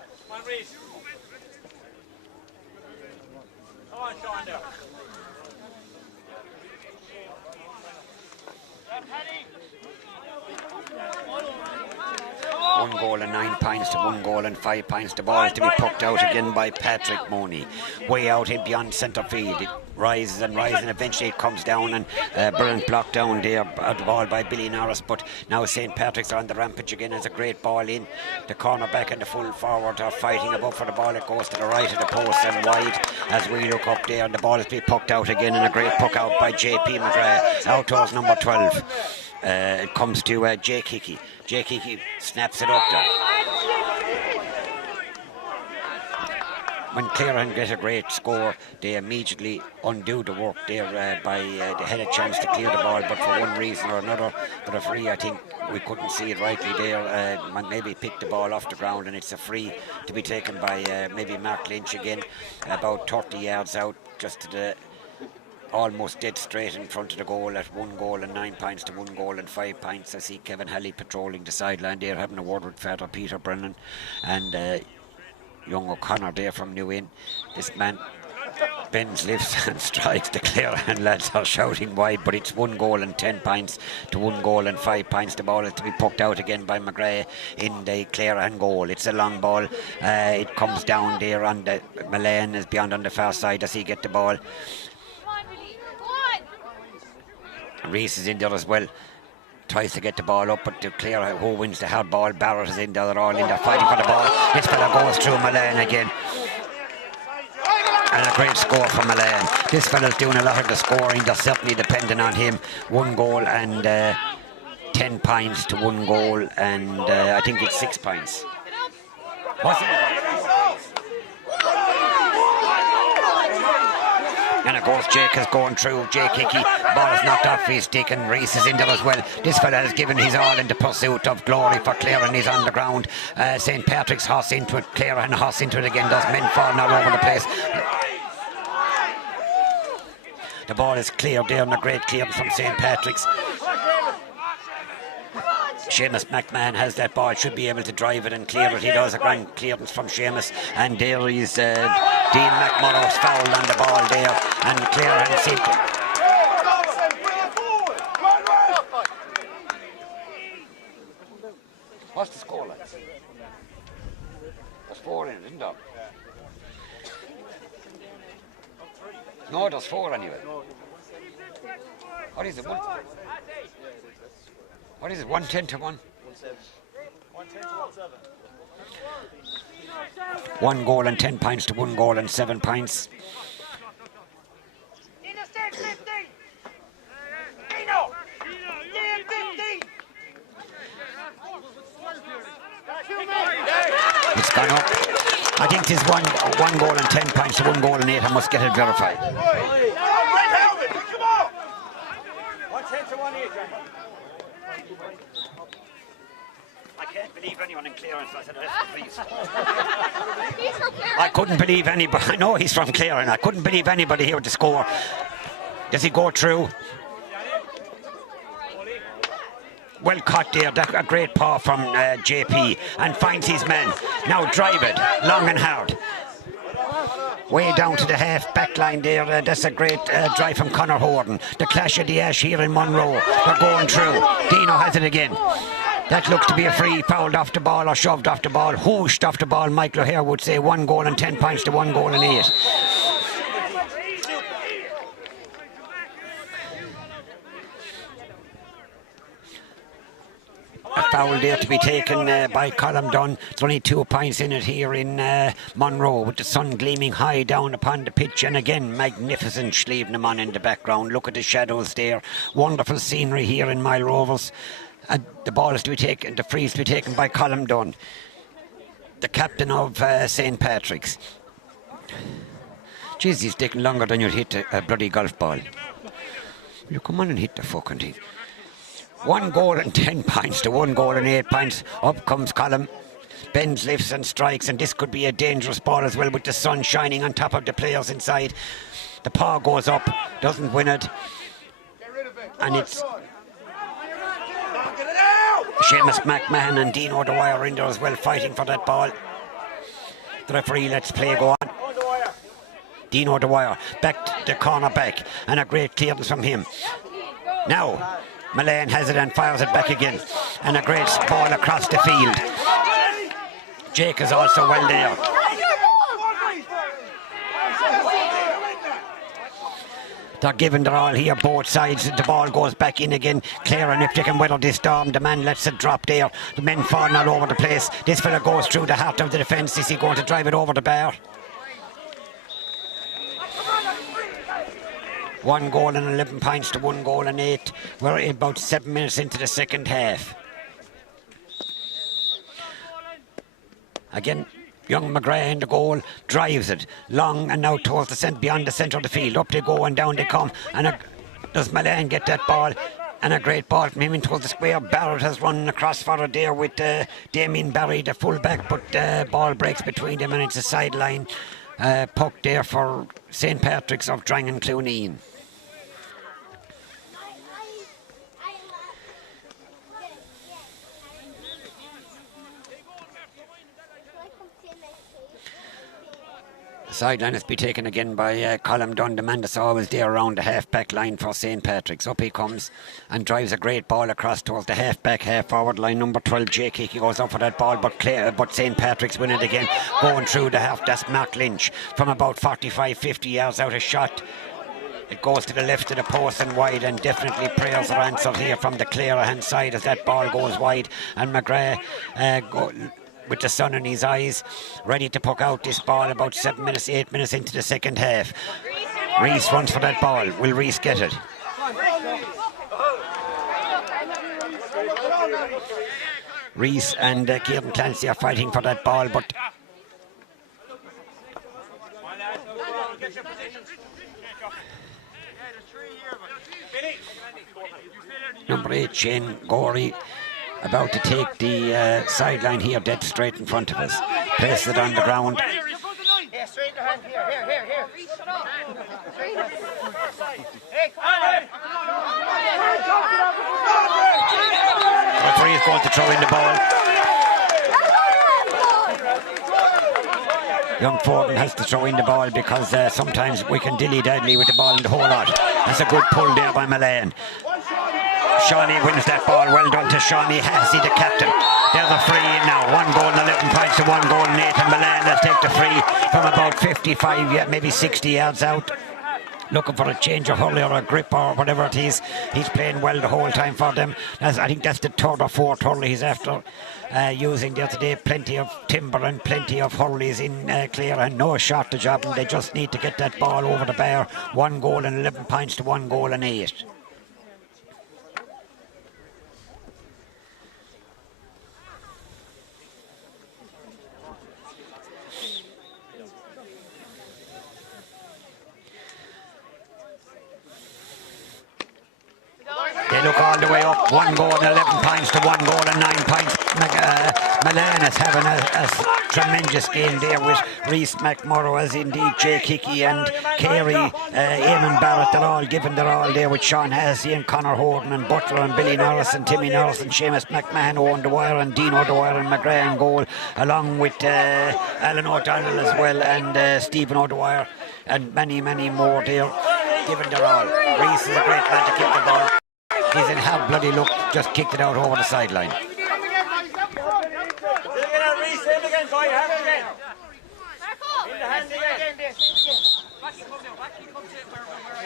One goal and 9 points to 1 goal and 5 points. The ball is to be poked out again by Patrick Mooney. Way out in beyond centre field. It rises and rises, and eventually it comes down, and brilliant block down there, the ball by Billy Norris. But now St. Patrick's are on the rampage again. As a great ball in. The cornerback and the full forward are fighting above for the ball. It goes to the right of the post and wide as we look up there, and the ball is to be poked out again, and a great puck out by JP McGrath out towards number 12. It comes to Jake Hickey. Jake Hickey snaps it up there. When Clarahan get a great score, they immediately undo the work there by they had a chance to clear the ball, but for one reason or another, the referee, I think we couldn't see it rightly there, maybe picked the ball off the ground, and it's a free to be taken by maybe Mark Lynch again, about 30 yards out, just to the almost dead straight in front of the goal at 1 goal and 9 points to 1 goal and 5 points. I see Kevin Halley patrolling the sideline there, having a word with Father Peter Brennan and young O'Connor there from New Inn. This man Bends, lifts and strikes. The Clarehan lads are shouting wide, but it's 1 goal and 10 points to 1 goal and 5 points. The ball is to be poked out again by McGrath in the Clarehan goal. It's a long ball. It comes down there on the Mullane is beyond on the far side as he get the ball. Reese is in there as well. Tries to get the ball up, but Clare who wins the hard ball. Barrett is in there. They're all in there fighting for the ball. This fella goes through Mullane again. And a great score from Mullane. This fella's doing a lot of the scoring. They're certainly depending on him. 1 goal and 10 points to 1 goal, and I think it's 6 points. What's it? And of course Jake is going through. Jake Hickey, ball is knocked off his stick, and Reese is in there as well. This fella has given his all in the pursuit of glory for Clare, and he's on the ground. St. Patrick's Hoss into it, Clare and Hoss into it again. Those men falling all over the place. The ball is cleared there, and a great clearance from St. Patrick's. Seamus McMahon has that ball, should be able to drive it and clear it. He does a grand clearance from Seamus, and there is Dean McMurrough's foul on the ball there, and Clare and St. What's the score, lads? There's 4 in it, isn't there? No, there's 4 anyway. What is it? What is it? 110 to 1? 110 to 1-7. 1 goal and 10 points to 1 goal and 7 points. It's gone up. I think there's 1 goal and 10 points to 1 goal and 8. I must get it verified. I can't believe anyone in clearance. I said, please. I couldn't believe anybody. I know he's from Clare, and I couldn't believe anybody here to score. Does he go through? Well caught there. A great paw from JP, and finds his man. Now drive it long and hard. Way down to the half back line there. That's a great drive from Conor Horton. The clash of the ash here in Monroe. They're going through. Dino has it again. That looks to be a free, fouled off the ball or shoved off the ball, whooshed off the ball. Michael O'Hare would say 1 goal and 10 points to 1 goal and 8. A foul there to be taken by Colm Dunn. There's only 2 points in it here in Monroe, with the sun gleaming high down upon the pitch, and again magnificent Slievenamon in the background. Look at the shadows there. Wonderful scenery here in Mile Rovers. And the ball is to be taken, the free is to be taken by Colm Dunn, the captain of St. Patrick's. Jeez, he's taking longer than you'd hit a bloody golf ball. Will you come on and hit the fucking thing? 1 goal and 10 points to 1 goal and 8 points. Up comes Colm. Bends, lifts and strikes, and this could be a dangerous ball as well, with the sun shining on top of the players inside. The paw goes up, doesn't win it, and it's Seamus McMahon and Dean O'Dwyer in there as well, fighting for that ball. The referee lets play go on. Dean O'Dwyer back to the corner back, and a great clearance from him. Now Mullane has it and fires it back again, and a great ball across the field. Jake is also well there. They're giving their all here, both sides. The ball goes back in again. Clare, and if they can weather this storm, the man lets it drop there. The men falling all over the place. This fella goes through the heart of the defence. Is he going to drive it over the bar? 1 goal and 11 points to 1 goal and 8. We're about 7 minutes into the second half. Again, young McGrath in the goal, drives it long and now towards the centre, beyond the centre of the field. Up they go and down they come. And does Mullane get that ball? And a great ball from him in towards the square. Barrett has run across for it there with Damien Barry, the full-back, but ball breaks between them, and it's a sideline puck there for St. Patrick's of Drangan Clooneen. Sideline has been taken again by Colm Dunn. The man that's always there around the half-back line for St. Patrick's. Up he comes and drives a great ball across towards the half-back, half-forward line. Number 12, Jake Hickey, goes up for that ball, but St. Patrick's win it again. Going through the half, that's Mark Lynch. From about 45-50 yards out, a shot. It goes to the left of the post and wide, and definitely prayers are answered here from the Clare hand side as that ball goes wide. And McGrath with the sun in his eyes, ready to puck out this ball about 8 minutes into the second half. Reese runs for that ball. Will Reese get it? Reese and Kieran Clancy are fighting for that ball, but number 8, Shane Gorey, about to take the sideline here, dead straight in front of us. Places it on the ground. Yeah, straight in the hand. Here. Referee is going to throw in the ball. Young Forden has to throw in the ball because sometimes we can dilly-dally with the ball in the whole lot. That's a good pull there by Mullane. Shawnee wins that ball. Well done to Shawnee Hassey, the captain. There's a free in now. 1 goal and 11 points to 1 goal and 8. And Mullane will take the free from about 55, maybe 60 yards out. Looking for a change of hurley or a grip or whatever it is. He's playing well the whole time for them. I think that's the third or fourth hurley he's after using there today. Plenty of timber and plenty of hurleys in Clare, and no shortage of them. They just need to get that ball over the bar. 1 goal and 11 points to 1 goal and 8. They look all the way up. 1 goal and 11 points to 1 goal and 9 points. Mullane is having a tremendous game there with Reese McMurrow, as indeed Jake Hickey and Carey, Eamon Barrett. They're all giving their all there with Sean Hassey and Conor Horton and Butler and Billy Norris and Timmy Norris and Seamus McMahon, Owen Dwyer and Dino Dwyer and McGrath in goal, along with Alan O'Donnell as well, and Stephen O'Dwyer and many more there giving their all. Reese is a great man to kick the ball. He's in hard bloody look, just kicked it out over the sideline.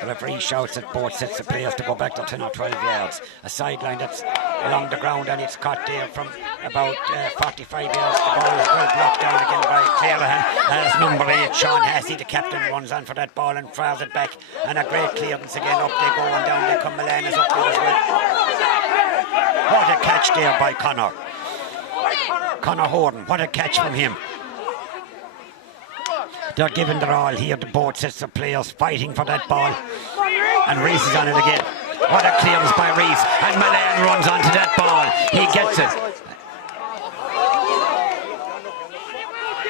The referee shouts at both sets of players to go back to 10 or 12 yards. A sideline that's along the ground, and it's caught there from about 45 yards. The ball is well blocked down again by Clarehan. As number 8, Sean Hassey, the captain, runs on for that ball and fires it back. And a great clearance again. Up they go and down they come. Mullane is up there as well. What a catch there by Conor. Conor Horton, what a catch from him. They're giving their all here, the both sets of players fighting for that ball. And Reese is on it again. What a clearance by Reese. And Mullane runs onto that ball. He gets it.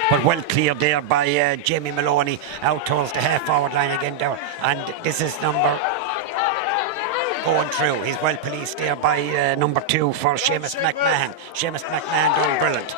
But well cleared there by Jamie Maloney out towards the half-forward line again there. And this is number going through. He's well policed there by number 2 for Seamus McMahon. Seamus McMahon doing brilliant.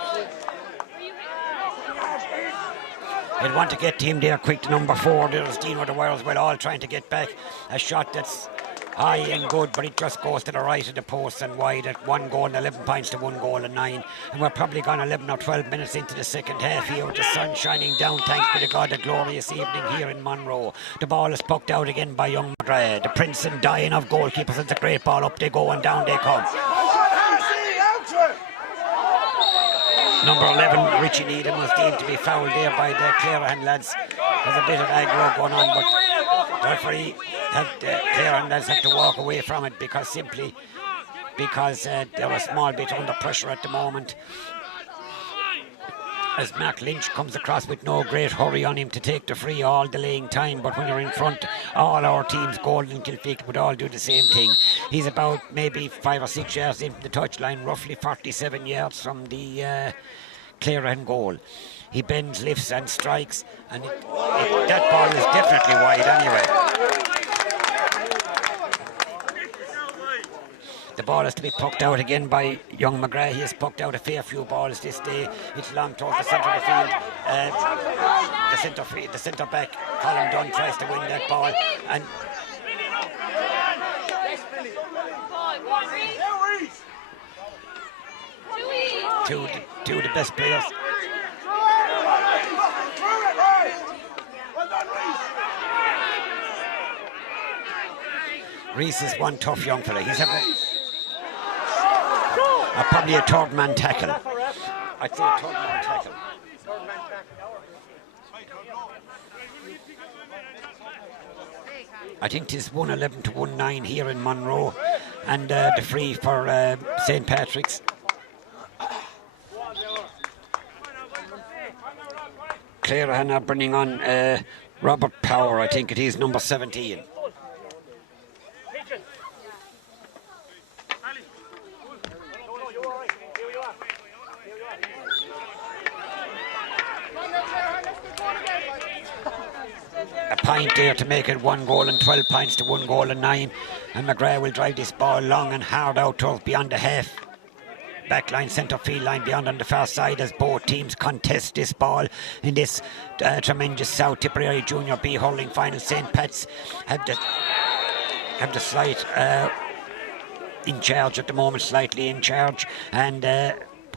They'd want to get to him there quick to number 4. There's Dino Dwyer as well, all trying to get back. A shot that's high and good, but it just goes to the right of the post and wide at 1 goal and 11 points to 1 goal and 9. And we're probably gone 11 or 12 minutes into the second half here with the sun shining down. Thanks be to God, a glorious evening here in Monroe. The ball is poked out again by young McGrath. The Prince and Diane of goalkeepers. It's a great ball. Up they go and down they come. Number 11, Richie Needham, was deemed to be fouled there by the Clarehan lads. There's a bit of aggro going on, but the referee Clarehan lads have to walk away from it because they're a small bit under pressure at the moment. As Mark Lynch comes across with no great hurry on him to take the free, all delaying time, but when you're in front, all our teams, Golden and Kilfeacle, would all do the same thing. He's about maybe 5 or 6 yards into the touchline, roughly 47 yards from the Clarehan goal. He bends, lifts and strikes, and that ball is definitely wide anyway. The ball is to be poked out again by young McGrath. He has poked out a fair few balls this day. It's long towards the centre of the field. The centre back, Colin Dunn, tries to win that ball. And two of the best players. Reese is one tough young fella. He's probably a third man tackle. I'd say a third man tackle. I think it is 111 to 19 here in Monroe, and the free for St. Patrick's. Clare are bringing on Robert Power, I think it is, number 17. A point there to make it 1 goal and 12 points to 1 goal and 9. And McGrath will drive this ball long and hard out towards beyond the half backline, centre field line beyond on the far side as both teams contest this ball in this tremendous South Tipperary Junior B hurling final. St. Pat's have the slight in charge at the moment, slightly in charge, and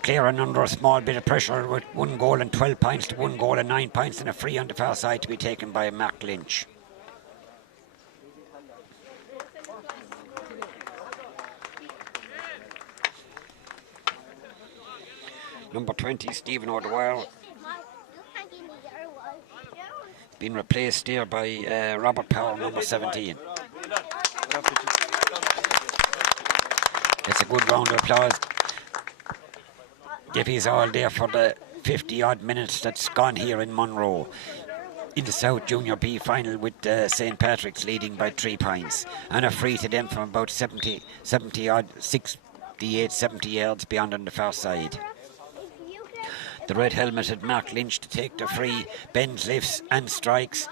Clare under a small bit of pressure with 1 goal and 12 points to 1 goal and 9 points, and a free on the far side to be taken by Mark Lynch. Number 20, Stephen O'Dwyer, been replaced there by Robert Power, number 17. It's a good round of applause. Giffies all there for the 50 odd minutes that's gone here in Monroe in the South Junior B final, with St. Patrick's leading by 3 points, and a free to them from about 68, 70 yards beyond on the far side. The red helmeted Mark Lynch to take the free, bends, lifts and strikes.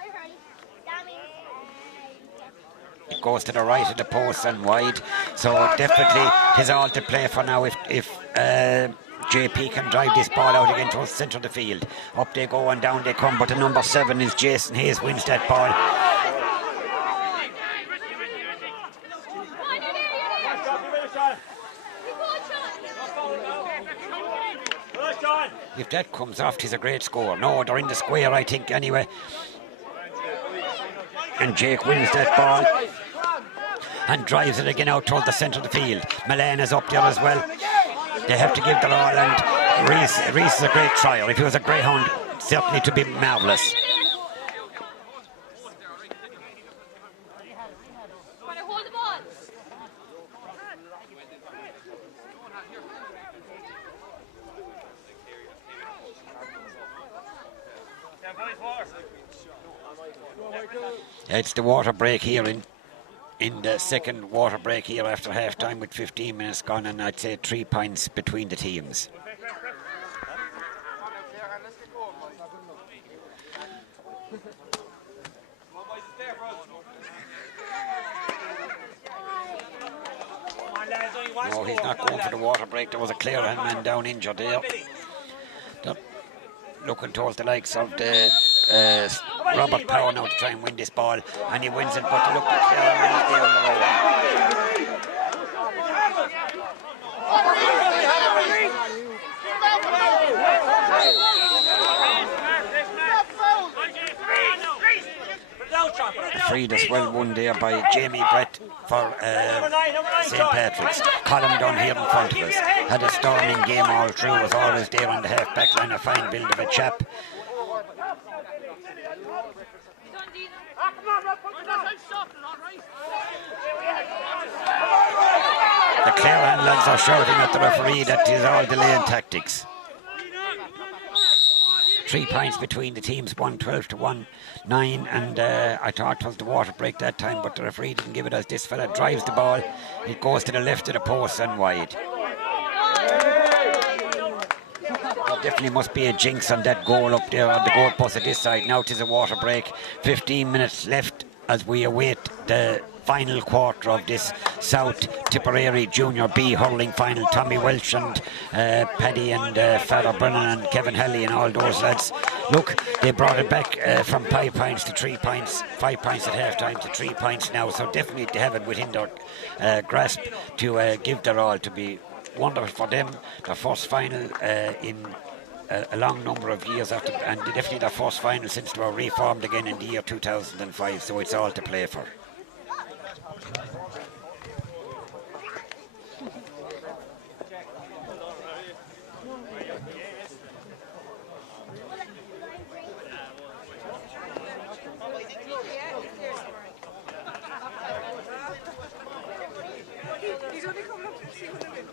It goes to the right of the post and wide, so definitely is all to play for now if JP can drive this ball out again towards the centre of the field. Up they go and down they come, but the number 7 is Jason Hayes, wins that ball. If that comes off, it's a great score. No, they're in the square, I think, anyway. And Jake wins that ball and drives it again out towards the centre of the field. Milan is up there as well. They have to give their all, and Reese is a great trial. If he was a greyhound, certainly to be marvellous. It's the water break here in the second water break here after half time, with 15 minutes gone, and I'd say 3 points between the teams. No, he's not going for the water break. There was a Clare man down injured there. They're looking towards the likes of the Robert Power now to try and win this ball, and he wins it, but look at Clare man is down the road. The free that's well won there by Jamie Brett for St. Patrick's. Colin Dunn here in front of us had a storming game all through, was always there on the half back line, a fine build of a chap. The Clarehan lads are shouting at the referee that is all delaying tactics. 3 points between the teams, 1-12 to 1-9, and I thought it was the water break that time, but the referee didn't give it, as this fella drives the ball. It goes to the left of the post and wide. There definitely must be a jinx on that goal up there on the goal post at this side. Now it is a water break. 15 minutes left as we await the final quarter of this South Tipperary Junior B hurling final. Tommy Welch and Paddy and Father Brennan and Kevin Halley and all those lads. Look, they brought it back from 5 points to 3 points, 5 points at half time to 3 points now, so definitely they have it within their grasp to give their all. To be wonderful for them, their first final in a long number of years after, and definitely their first final since they were reformed again in the year 2005, so it's all to play for. He's only coming up to see what they're doing.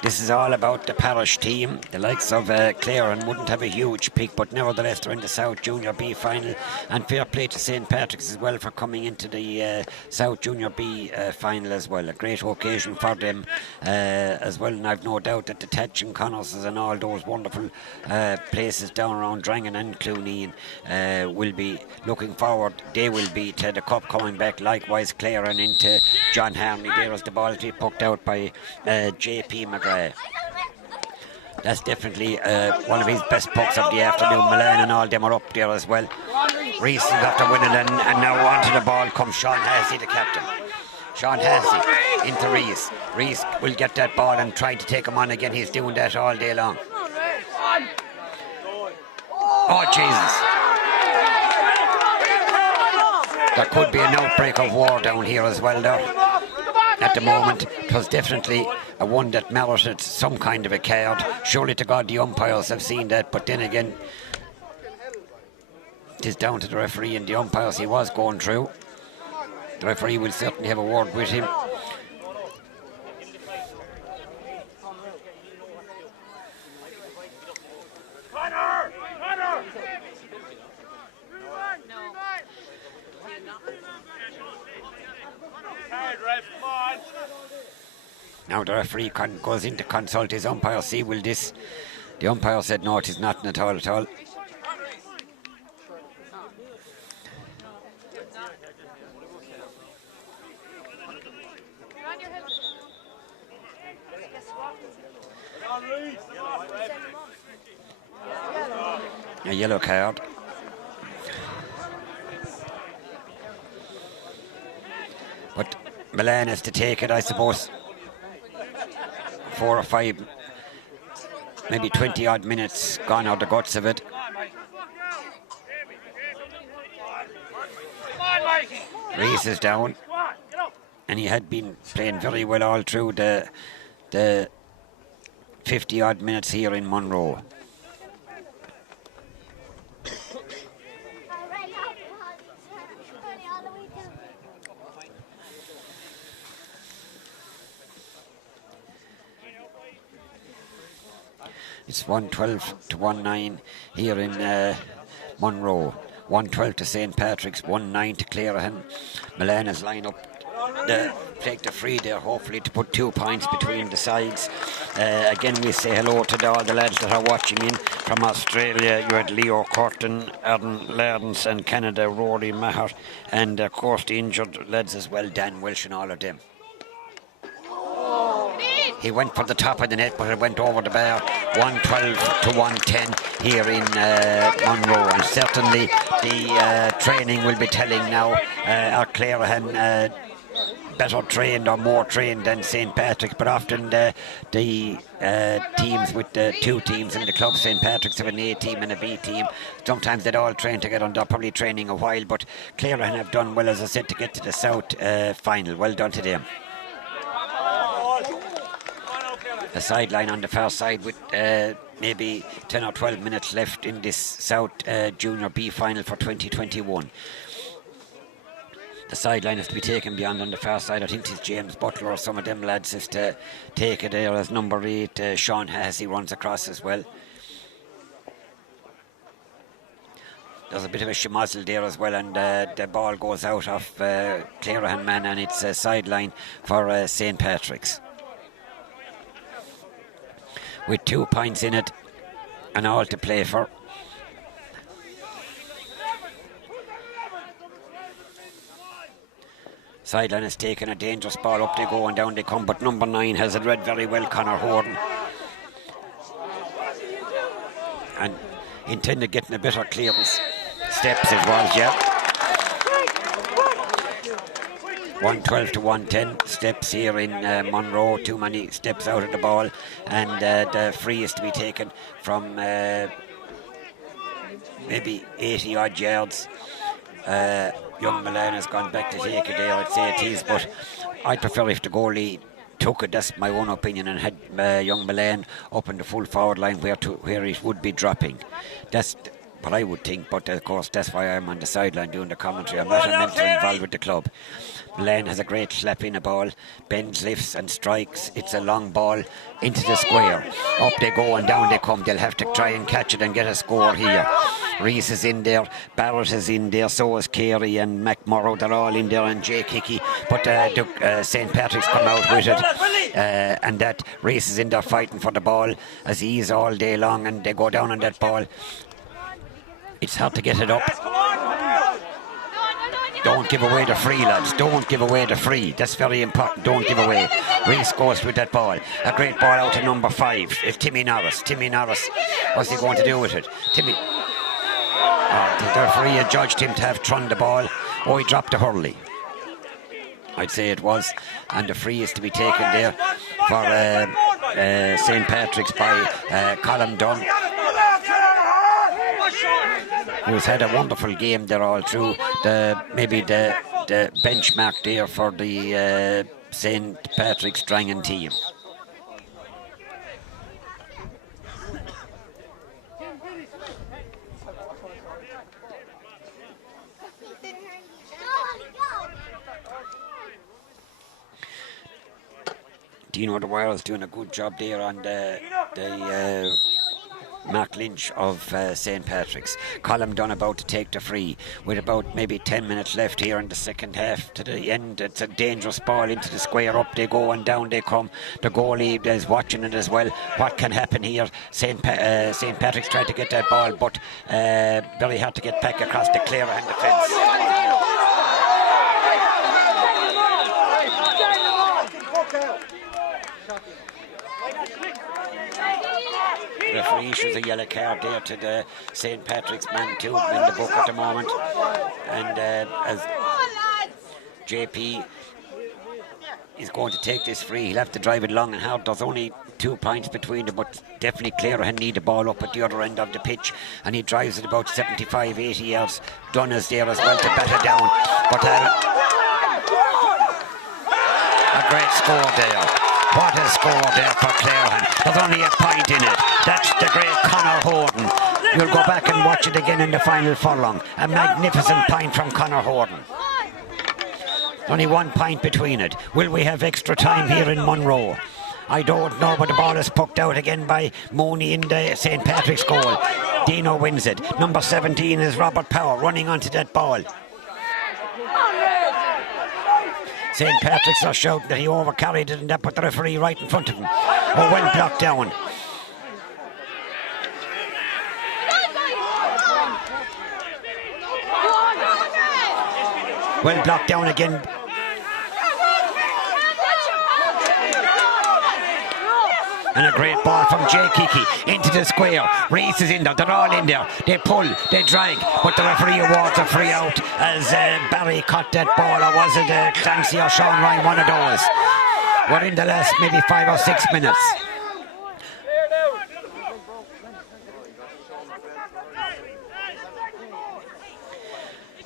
This is all about the parish team. The likes of Claren wouldn't have a huge pick, but nevertheless they're in the South Junior B final, and fair play to St. Patrick's as well for coming into the South Junior B final as well. A great occasion for them as well, and I've no doubt that the Tatchin Connors and all those wonderful places down around Drangan and Clooney will be looking forward. They will be to the cup coming back. Likewise Claren into John Harney there as the ball to be poked out by JP McGrath. That's definitely one of his best pucks of the afternoon. Milan and all them are up there as well. Reese is after winning, and now onto the ball comes Sean Halsey, the captain. Sean Halsey into Reese. Reese will get that ball and try to take him on again. He's doing that all day long. Oh, Jesus. There could be an outbreak of war down here as well, though. At the moment, it was definitely a one that merited some kind of a card. Surely to God the umpires have seen that, but then again, it is down to the referee and the umpires he was going through. The referee will certainly have a word with him. Now the referee goes in to consult his umpire, see will this. The umpire said no, it is not at all. A yellow card. But Milan has to take it, I suppose. 4 or 5, maybe 20 odd minutes gone out the guts of it. Reese is down, and he had been playing very well all through the 50 odd minutes here in Monroe. It's 112 to 1-9 here in Monroe. 112 to St. Patrick's, 1-9 to Clarehan. Milan has lined up take the free there, hopefully to put 2 points between the sides. Again, we say hello to all the lads that are watching in from Australia. You had Leo Curtin, Aaron Lardens, and Canada, Rory Maher, and of course the injured lads as well, Dan Welsh and all of them. He went for the top of the net, but it went over the bar. 112 to 110 here in Monroe, and certainly the training will be telling now our Clarehan better trained or more trained than St. Patrick's, but often the teams with the two teams in the club, St. Patrick's have an A team and a B team. Sometimes they'd all train together and they're probably training a while, but Clarehan have done well, as I said, to get to the South final. Well done to them. A sideline on the far side with maybe 10 or 12 minutes left in this South Junior B final for 2021. The sideline has to be taken beyond on the far side. I think it's James Butler or some of them lads has to take it there as number 8. Sean Hassey runs across as well. There's a bit of a schmozzle there as well, and the ball goes out of Clarehan man, and it's a sideline for St. Patrick's. With 2 points in it and all to play for. Sideline has taken a dangerous ball. Up they go and down they come, but number 9 has it read very well, Conor Horton. And intended getting a better clearance. Steps it was, yeah. 112 to 110. Steps here in Monroe. Too many steps out of the ball. And the free is to be taken from maybe 80 odd yards. Young Milan has gone back to take it there, I'd say it is, but I'd prefer if the goalie took it, that's my own opinion, and had young Milan up in the full forward line where it would be dropping. That's what I would think, but of course that's why I'm on the sideline doing the commentary. I'm not a mentor involved with the club. Milan has a great slap in a ball, bends, lifts and strikes. It's a long ball into the square. Up they go and down they come. They'll have to try and catch it and get a score here. Reese is in there, Barrett is in there, so is Carey and McMurrow. They're all in there, and Jay Kickey. But St. Patrick's come out with it, and that Reese is in there fighting for the ball as he is all day long, and they go down on that ball. It's hard to get it up. Don't give away the free, lads. Don't give away the free. That's very important. Don't give away. Reese goes with that ball. A great ball out to number 5. It's Timmy Norris. Timmy Norris. What's he going to do with it? Timmy. The referee had judged him to have trun the ball. Oh, he dropped the hurley. I'd say it was. And the free is to be taken there for St. Patrick's by Colin Dunn, who's had a wonderful game there all through. Maybe the benchmark there for the St. Patrick's Drangan team. Dino Dwyer is doing a good job there on the Mark Lynch of St. Patrick's. Colin Dunn about to take the free with about maybe 10 minutes left here in the second half to the end. It's a dangerous ball into the square. Up they go and down they come. The goalie is watching it as well. What can happen here? St. Patrick's tried to get that ball, but very hard to get back across the Clarehan defence. The referee issues a yellow card there to the St. Patrick's man too in the book at the moment, and as JP is going to take this free, he'll have to drive it long and hard. There's only 2 points between them, but definitely Clarehan need the ball up at the other end of the pitch, and he drives it about 75-80 yards. Dunn is there as well to bat it down, but a great score there. What a score there for Clarehan. There's only a point in it. That's the great Conor Horton. You'll go back and watch it again in the final furlong. A magnificent point from Conor Horton. Only 1 point between it. Will we have extra time here in Monroe? I don't know, but the ball is poked out again by Mooney in the St. Patrick's goal. Dino wins it. Number 17 is Robert Power running onto that ball. St. Patrick's are shouting that he overcarried it and that put the referee right in front of him. Oh, well blocked down. Well blocked down again. And a great ball from Jay Kiki into the square. Reese is in there. They're all in there. They pull, they drag, but the referee awards a free out as Barry caught that ball. Or was it Clancy or Sean Ryan? One of those. We're in the last maybe 5 or 6 minutes.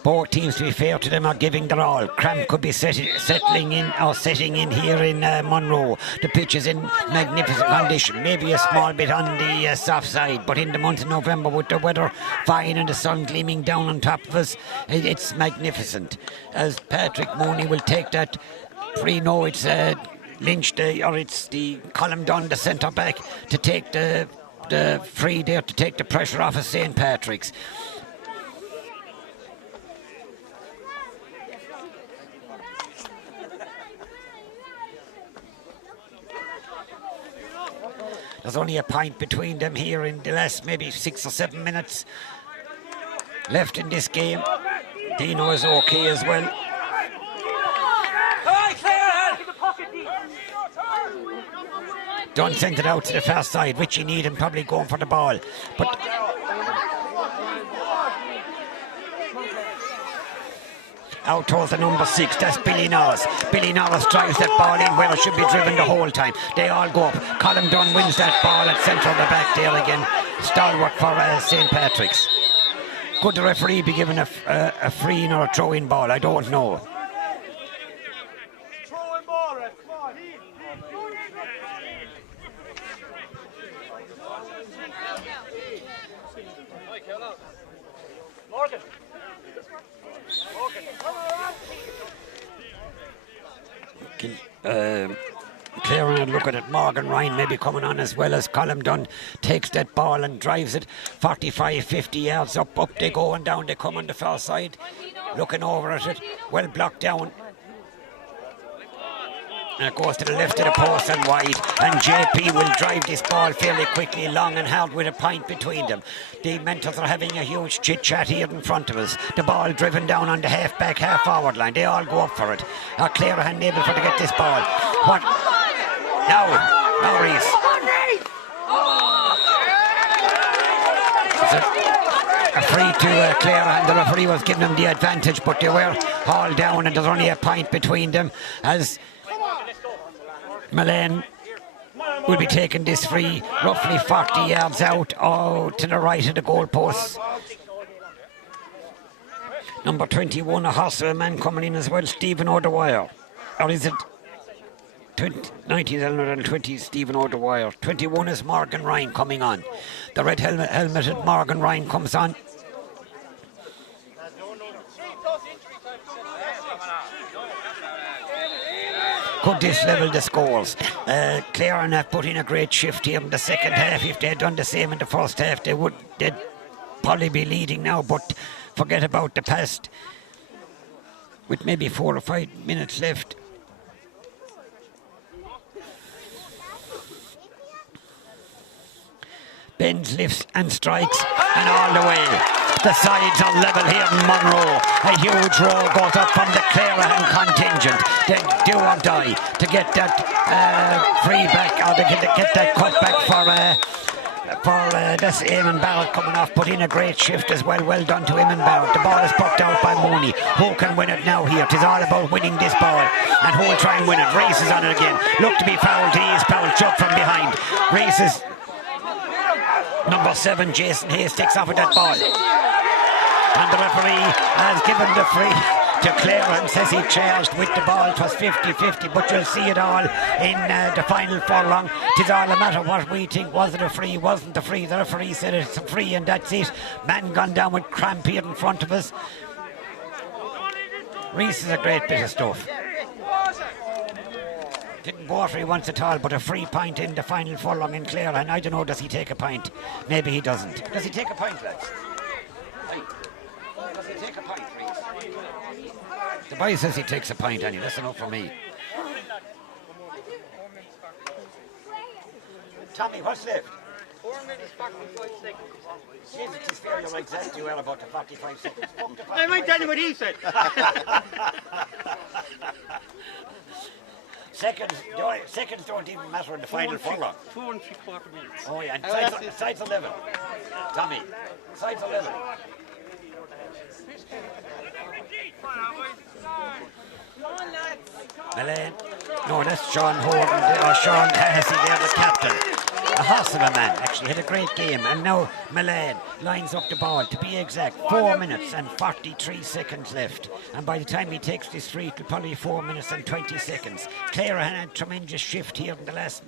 Both teams, to be fair to them, are giving their all. Cramp could be settling in or setting in here in Monroe. The pitch is in magnificent condition. Maybe a small bit on the soft side, but in the month of November with the weather fine and the sun gleaming down on top of us, it's magnificent. As Patrick Mooney will take that free, no, it's Lynch, or it's the Colm Dunn, the centre back, to take the free there, to take the pressure off of St. Patrick's. There's only a point between them here in the last maybe 6 or 7 minutes left in this game. Dino is okay as well. Dunn sent it out to the far side. Richie Needham probably going for the ball. But out towards the number 6, that's Billy Norris. Billy Norris drives that ball in where it should be driven the whole time. They all go up. Colm Dunn wins that ball at centre of the back there again. Stalwart for St. Patrick's. Could the referee be given a free or a throw-in ball? I don't know. Clare and look at it. Morgan Ryan maybe coming on as well as Colm Dunn takes that ball and drives it 45-50 yards up they go and down they come on the far side, looking over at it, well blocked down, and it goes to the left of the post and wide, and JP will drive this ball fairly quickly long and hard with a point between them. The Mentors are having a huge chit chat here in front of us. The ball driven down on the half back, half forward line. They all go up for it. Clare are unable to get this ball. What? Now Reese. A free to Clare, and the referee was giving them the advantage, but they were all down and there's only a point between them as Mullane will be taking this free roughly 40 yards out to the right of the goalposts. Number 21, a horse, a man coming in as well, Stephen O'Dwyer. Or is it 1920, Stephen O'Dwyer. 21 is Morgan Ryan coming on. The red helmeted Morgan Ryan comes on. Could this level the scores? Clare have put in a great shift here in the second half. If they had done the same in the first half, they'd probably be leading now, but forget about the past. With maybe 4 or 5 minutes left. Bends, lifts and strikes, and all the way. The sides are level here in Monroe. A huge roll goes up from the Clarehan contingent. They do or die to get that free back, or to get that cut back for this Eamon Barrett coming off, put in a great shift as well. Well done to Eamon Barrett. The ball is poked out by Mooney. Who can win it now here? It is all about winning this ball, and who will try and win it? Reese is on it again. Look to be fouled. He is fouled. Chuck from behind. Reese is number 7, Jason Hayes, takes off with that ball. And the referee has given the free to Clare and says he charged with the ball. It was 50-50, but you'll see it all in the final furlong. It is all a matter what we think. Was it a free? Wasn't a free? The referee said it's a free and that's it. Man gone down with cramp here in front of us. Reese is a great bit of stuff. Didn't go for he once at all, but a free point in the final furlong in Clare, and I don't know, does he take a point? Maybe he doesn't. Does he take a point, lads? Does he take a point, Reese? The boy says he takes a point, anyway. That's enough for me. Tommy, what's left? 4 minutes, 45 seconds. Jesus, it's fair, you're exactly well about the 45 seconds. I might tell you what he said. Seconds don't even matter in the final furlong. 2 3/4 minutes. Oh yeah, and sides are level. Tommy, sides are level. Milan. No, that's Sean Horton, or Sean Hassey there, the captain. A horse of a man, actually, had a great game. And now Milan lines up the ball, to be exact, 4 minutes and 43 seconds left. And by the time he takes this free, it'll probably be 4 minutes and 20 seconds. Clara had a tremendous shift here in the last,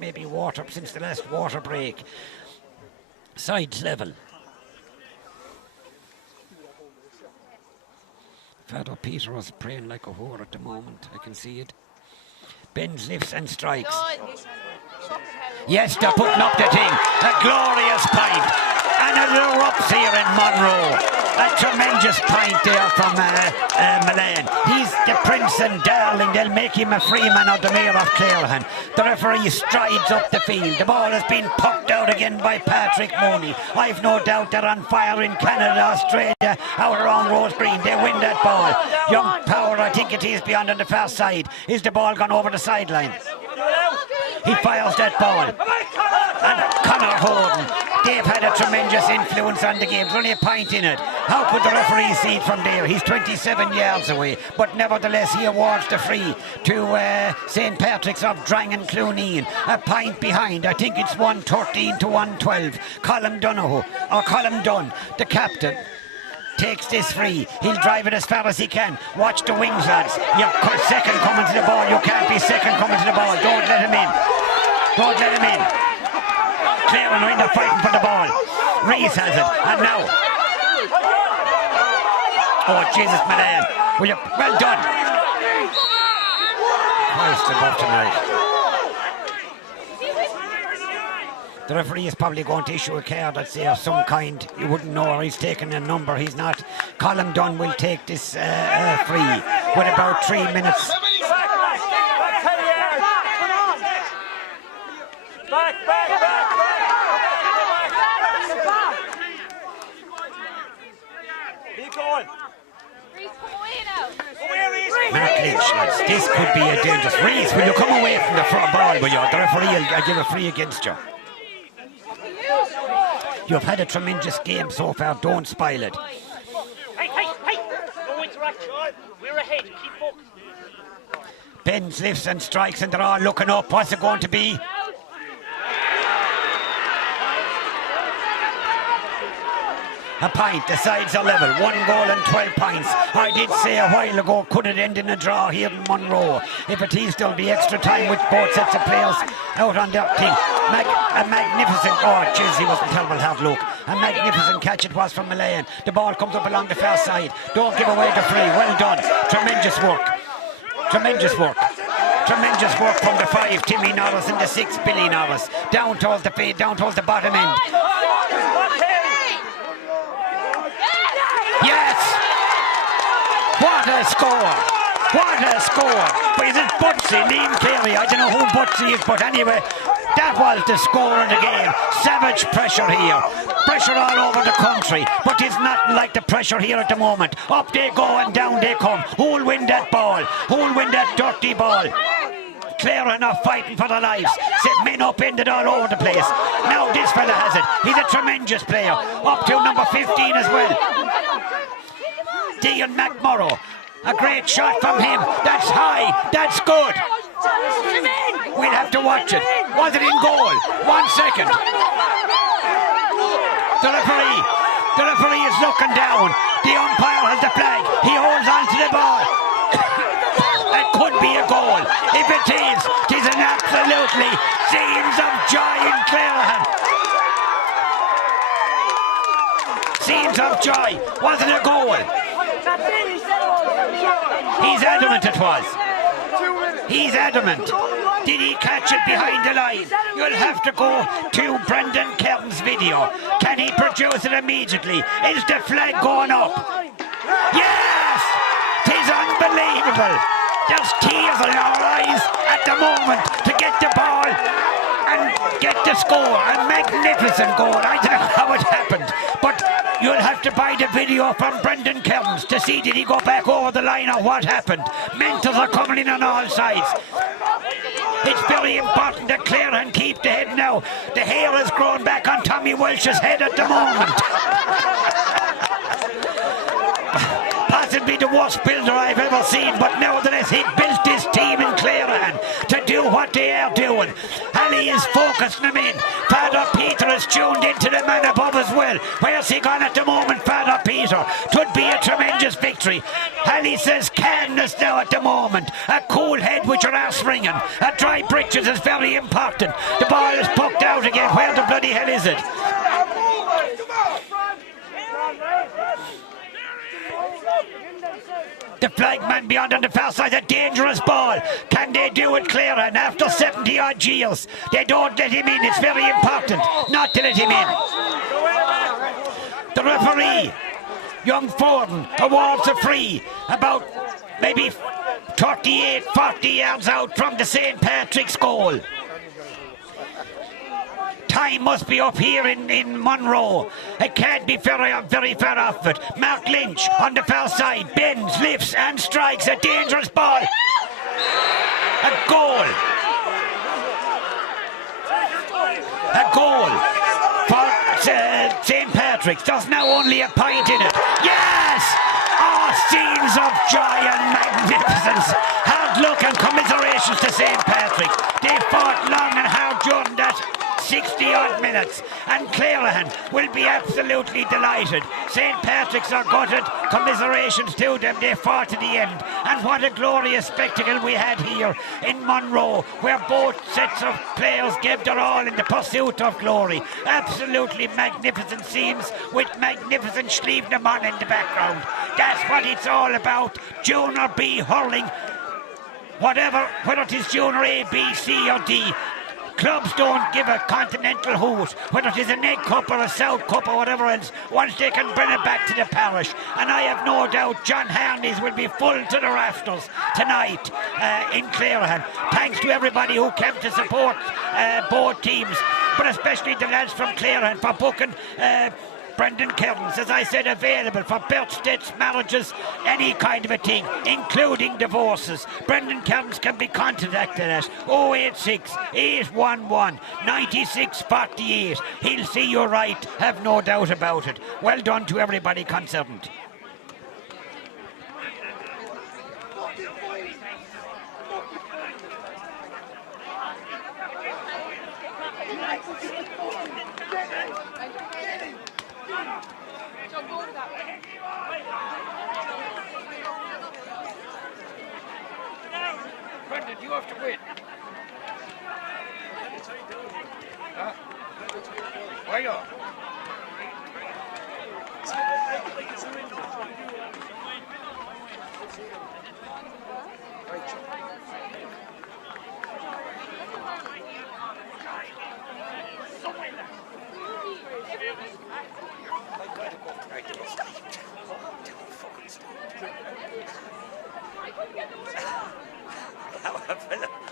since the last water break. Sides level. Father Peter was praying like a whore at the moment. I can see it. Bends, lifts and strikes. Yes, they're putting up the thing. A glorious pint. And it erupts here in Monroe. A tremendous pint there from Milan. He's the prince and darling. They'll make him a freeman of the Mayor of Clarehan. The referee strides up the field. The ball has been pucked out again by Patrick Mooney. I've no doubt they're on fire in Canada, Australia, out around Rose Green. They win that ball. Young Power, I think it is, beyond on the far side. Is the ball gone over the sideline? He fires that ball. And Conor Horton, they've had a tremendous influence on the game. There's only a pint in it. How could the referee see it from there? He's 27 yards away. But nevertheless, he awards the free to St. Patrick's of Drangan Clooneen. A pint behind. I think it's 113 to 112. Colm Dunn, the captain, takes this free. He'll drive it as far as he can. Watch the wings, lads. You're second coming to the ball. You can't be second coming to the ball. Don't let him in. Don't let him in. Clare and Rinda fighting for the ball. Rees has it. And now. Oh, Jesus, Milan. Well done. Christ above tonight. The referee is probably going to issue a card, I'd say, of some kind. You wouldn't know, or he's taking a number. He's not. Colm Dunn will take this free with about 3 minutes. Back. Keep going. Mark Lynch, lads. This could be a dangerous. Rees, will you come away from the front ball? Will you? The referee will give a free against you. You've had a tremendous game so far. Don't spoil it. Hey! No interaction. We're ahead. Keep focused. Bends, lifts and strikes, and they're all looking up. What's it going to be? A pint, the sides are level, 1 goal and 12 pints. I did say a while ago, could it end in a draw here in Monroe? If it is, there'll be extra time with both sets of players out on their thing. A magnificent, oh jeez, he wasn't terrible, have a look. A magnificent catch it was from Milan. The ball comes up along the far side. Don't give away the free, well done. Tremendous work from the 5, Timmy Norris, and the 6, Billy Norris. Down towards the bottom end. Yes! What a score! But is it Butsy, Liam Carey? I don't know who Butsy is, but anyway, that was the score of the game. Savage pressure here. Pressure all over the country, but it's not like the pressure here at the moment. Up they go and down they come. Who'll win that ball? Who'll win that dirty ball? Clare enough fighting for their lives. Men upended all over the place. Now this fella has it. He's a tremendous player. Up to number 15 as well. Dean McMurrow. A great shot from him. That's high. That's good. We'll have to watch it. Was it in goal? 1 second. The referee is looking down. The umpire has the flag. He holds on to the ball. It could be a goal. If it is, it is an absolutely scenes of joy in Clarehan. Scenes of joy. Wasn't a goal. He's adamant it was. He's adamant. Did he catch it behind the line? You'll have to go to Brendan Kelton's video. Can he produce it immediately? Is the flag going up? Yes! 'Tis unbelievable. There's tears in our eyes at the moment to get the ball and get the score. A magnificent goal. I don't know how it happened, but You'll have to buy the video from Brendan Kearns to see did he go back over the line or what happened. Mentors are coming in on all sides. It's very important that Clarehan keep the head now. The hair has grown back on Tommy Welsh's head at the moment. Possibly the worst builder I've ever seen, but nevertheless he built this team in Clarehan to do what they are doing. Ali is focusing them in. Father Peter is tuned into the man above as well. Where's he gone at the moment, Father Peter? Could be a tremendous victory. Ali says calmness now at the moment. A cool head with your ass ringing. A dry britches is very important. The ball is poked out again. Where the bloody hell is it? The flagman beyond on the far side, a dangerous ball. Can they do it, Clarehan? After 70 odd years, they don't let him in. It's very important not to let him in. The referee, young Forden, awards a free about maybe 38, 40 yards out from the St. Patrick's goal. Time must be up here in Monroe. It can't be very far off it. Mark Lynch on the far side bends, lifts and strikes a dangerous ball. A goal. A goal for St. Patrick's. There's now only a point in it. Yes! Oh, scenes of joy and magnificence. Hard luck and commiserations to St. Patrick's. They fought long and hard during that 60-odd minutes, and Clarehan will be absolutely delighted. St. Patrick's are gutted. Commiserations to them. They fought to the end. And what a glorious spectacle we had here in Monroe, where both sets of players gave their all in the pursuit of glory. Absolutely magnificent scenes with magnificent Slievenamon in the background. That's what it's all about. Junior B hurling. Whatever, whether it is Junior A, B, C or D, clubs don't give a continental hoot, whether it is an Egg Cup or a South Cup or whatever else, once they can bring it back to the parish. And I have no doubt John Harney's will be full to the rafters tonight in Clarehan. Thanks to everybody who came to support both teams, but especially the lads from Clarehan for booking Brendan Kearns, as I said, available for birthdays, marriages, any kind of a thing, including divorces. Brendan Kearns can be contacted at 086 811 9648. He'll see you right, have no doubt about it. Well done to everybody concerned. Brendan, you have to win. Why not?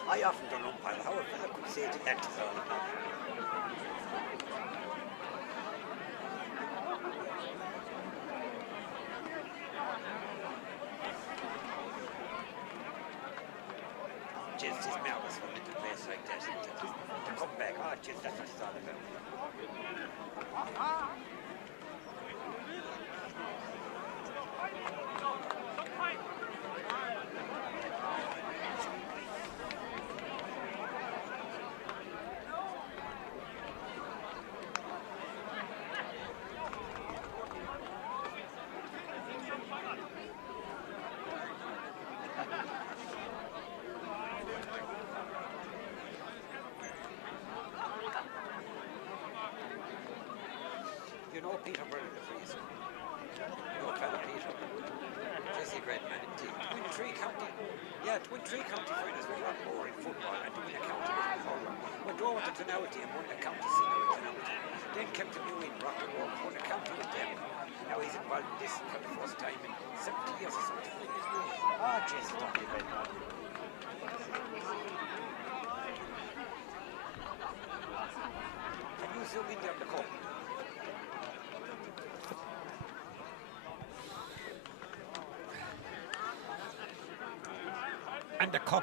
I often don't know how a fella could say to that. Just is nervous for a little place like that. To come back, just that's what it's all about. You know Peter Brennan, the freeze. You know fella Peter. Jesse Redman indeed. To win three county finals with Rockmore in football and to win a county with hurling. Went over to Tenouty and won the county senior with Tenouty. Then came to New Inn, Rockmore, won a county with them. Now he's involved in this for the first time in 70 years or something. Jesse Dundee Redman. Can you zoom in there on the cup? And the cup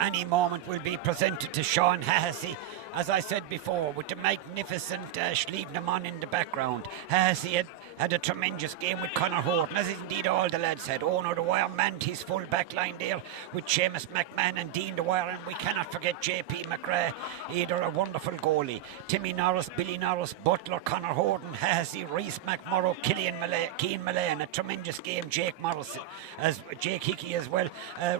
any moment will be presented to Sean Hahessy. As I said before, with the magnificent Schlievnemann in the background. Hahessy had a tremendous game with Conor Horton, as indeed all the lads had. Ono Dwyer manned his full back line there with Seamus McMahon and Dean Dwyer, and we cannot forget JP McGrath, either a wonderful goalie. Timmy Norris, Billy Norris, Butler, Conor Horton, Hahessy, Reese McMurrow, Keane Mullane, a tremendous game. Jake Morris, as Jake Hickey as well.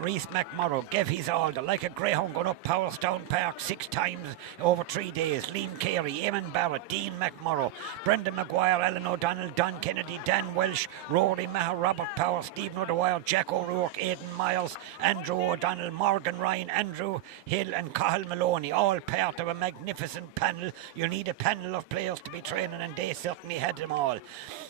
Reese McMurrow gave his all, like a greyhound going up Powerstown Park 6 times over 3 days. Liam Carey, Eamon Barrett, Dean McMurrow, Brendan Maguire, Alan O'Donnell, Don Kennedy, Dan Welsh, Rory Maher, Robert Power, Stephen O'Dwyer, Jack O'Rourke, Aidan Miles, Andrew O'Donnell, Morgan Ryan, Andrew Hill and Cathal Maloney, all part of a magnificent panel. You need a panel of players to be training, and they certainly had them all.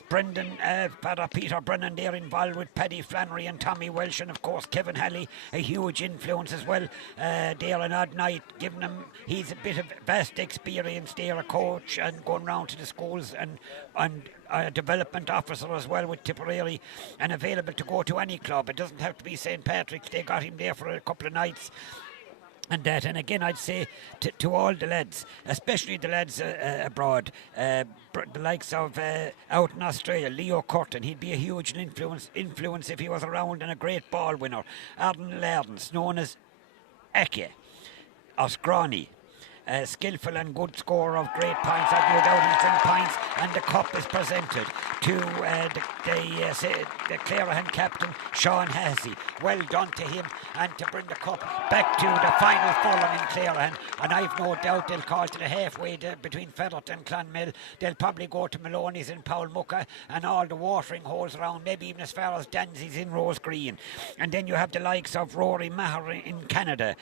Peter Brennan there involved with Paddy Flannery and Tommy Welsh, and of course Kevin Halley, a huge influence as well there in Odd Night, giving him, he's a bit of vast experience there, a coach and going round to the schools, and a development officer as well with Tipperary, and available to go to any club. It doesn't have to be St. Patrick's. They got him there for a couple of nights and that. And again, I'd say to all the lads, especially the lads abroad, the likes of out in Australia, Leo Curtin, he'd be a huge influence if he was around, and a great ball winner. Arden Lardens, known as Eke, Oscrani, skillful and good scorer of great points. I've no doubt he'll bring points, and the cup is presented to the Clarehan captain, Sean Hahessy. Well done to him, and to bring the cup back to the final furlong in Clarehan. And I've no doubt they'll call to the halfway between Ferret and Clonmel. They'll probably go to Maloney's in Powellmucka and all the watering holes around, maybe even as far as Danzy's in Rose Green. And then you have the likes of Rory Maher in Canada.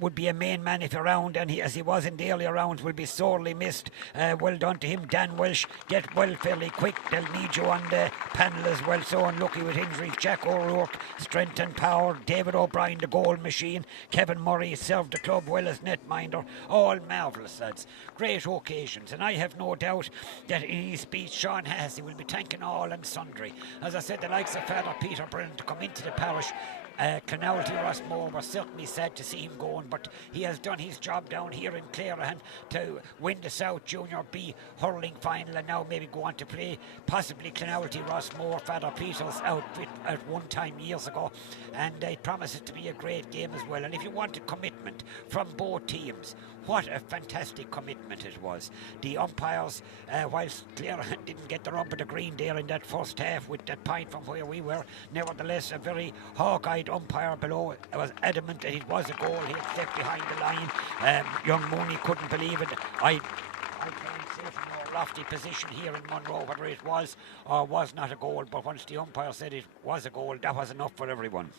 Would be a main man if around, and as he was in the earlier rounds, will be sorely missed. Well done to him. Dan Welsh, get well fairly quick. They'll need you on the panel as well. So unlucky with injuries. Jack O'Rourke, strength and power. David O'Brien, the goal machine. Kevin Murray served the club well as netminder. All marvellous lads. Great occasions, and I have no doubt that in his speech Sean Hahessy will be thanking all and sundry. As I said, the likes of Father Peter Brennan to come into the parish. Clonoulty Rossmore was certainly sad to see him going, but he has done his job down here in Clarehan to win the South Junior B hurling final, and now maybe go on to play possibly Clonoulty Rossmore, Father Peter's outfit at one time years ago, and it promises to be a great game as well. And if you want a commitment from both teams, what a fantastic commitment it was. The umpires, whilst Clarehan didn't get the rub of the green there in that first half with that point from where we were, nevertheless a very hawk-eyed umpire below was adamant that it was a goal. He had stepped behind the line. Young Mooney couldn't believe it. I can't say from our lofty position here in Monroe whether it was or was not a goal, but once the umpire said it was a goal, that was enough for everyone.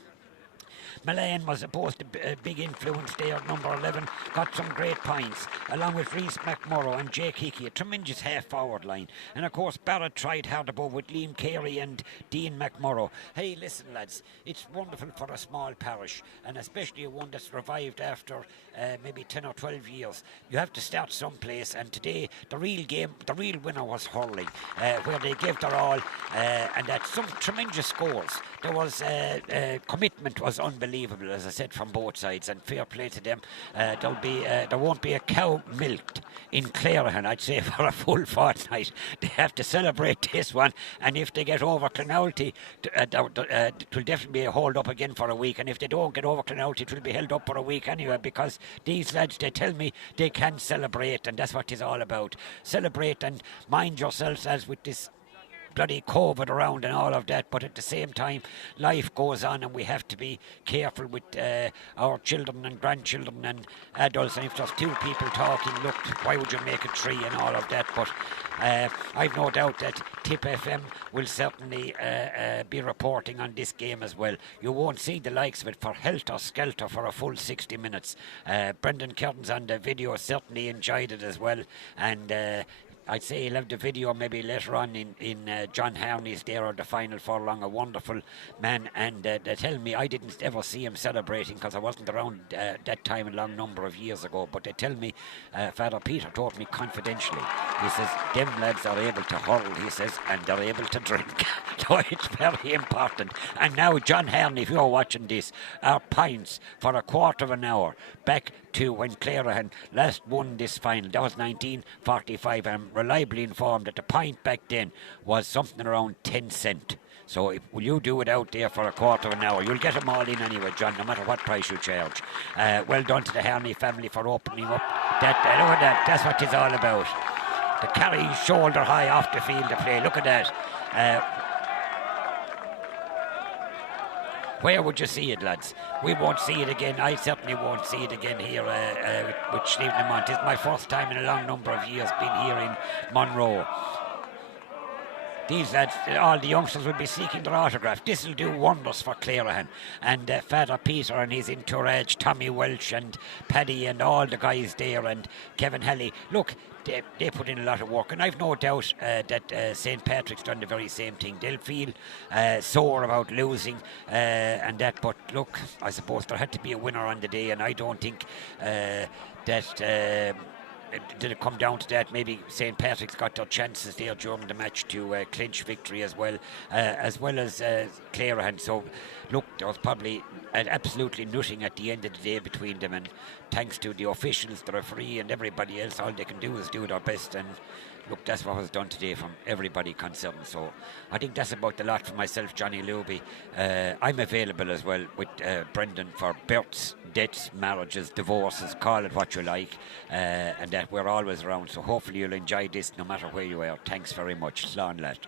Mullane was supposed to be a big influence there, number 11, got some great points, along with Reese McMurrow and Jake Hickey, a tremendous half-forward line. And of course, Barrett tried hard above with Liam Carey and Dean McMurrow. Hey, listen lads, it's wonderful for a small parish, and especially one that's revived after maybe 10 or 12 years. You have to start someplace, and today the real winner was hurling, where they gave their all, and at some tremendous scores. There was commitment was unbelievable, as I said, from both sides, and fair play to them. There won't be a cow milked in Clarehan, I'd say, for a full fortnight. They have to celebrate this one, and if they get over Clonoulty, it will definitely be a hold up again for a week, and if they don't get over Clonoulty, it will be held up for a week anyway, because these lads, they tell me they can celebrate, and that's what it's all about. Celebrate and mind yourselves, as with this bloody COVID around and all of that, but at the same time life goes on, and we have to be careful with our children and grandchildren and adults, and if there's two people talking, look, why would you make it three and all of that? But I've no doubt that Tip FM will certainly be reporting on this game as well. You won't see the likes of it for helter skelter for a full 60 minutes. Brendan Curtin's on the video certainly enjoyed it as well, and I'd say he'll have the video maybe later on in John Harney's there or the final furlong. A wonderful man, and they tell me I didn't ever see him celebrating because I wasn't around that time a long number of years ago. But they tell me, Father Peter told me confidentially. He says them lads are able to hurl. He says, and they're able to drink. So it's very important. And now John Harney, if you're watching this, our pints for a quarter of an hour back to when Clarehan last won this final. That was 1945. I'm reliably informed that the pint back then was something around 10 cent. So will you do it out there for a quarter of an hour? You'll get them all in anyway, John, no matter what price you charge. Well done to the Harney family for opening up. Look at that. That's what it's all about. To carry shoulder high off the field of play. Look at that. Where would you see it, lads? We won't see it again. I certainly won't see it again here with Stephen Lamont. It's my first time in a long number of years being here in Monroe. These lads, all the youngsters will be seeking their autograph. This will do wonders for Clarehan. And Father Peter and his entourage, Tommy Welsh and Paddy and all the guys there and Kevin Halley. Look, they put in a lot of work, and I've no doubt that St. Patrick's done the very same thing. They'll feel sore about losing and that, but look, I suppose there had to be a winner on the day, and I don't think that did it come down to that. Maybe St. Patrick's got their chances there during the match to clinch victory as well as Clarehan. So look, there was probably absolutely nothing at the end of the day between them, and thanks to the officials, the referee and everybody else, all they can do is do their best, and look, that's what was done today from everybody concerned. So I think that's about the lot for myself, Johnny Luby. I'm available as well with Brendan for births, deaths, marriages, divorces, call it what you like, and that we're always around. So hopefully you'll enjoy this no matter where you are. Thanks very much. Slán lad.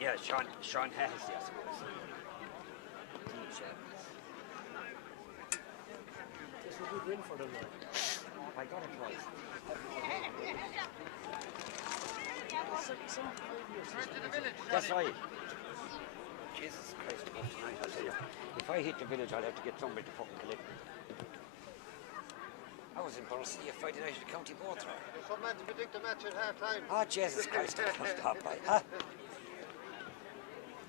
Yeah, Sean Hennessy, I suppose. This was a good win for them. I got it twice. That's right. Jesus Christ, about tonight, I'll tell you. If I hit the village, I'll have to get somebody to fucking collect me. I was in Borussia Friday night at the county board throw. There's some man to predict the match at half time. Oh, Jesus Christ, I can't stop by. Huh?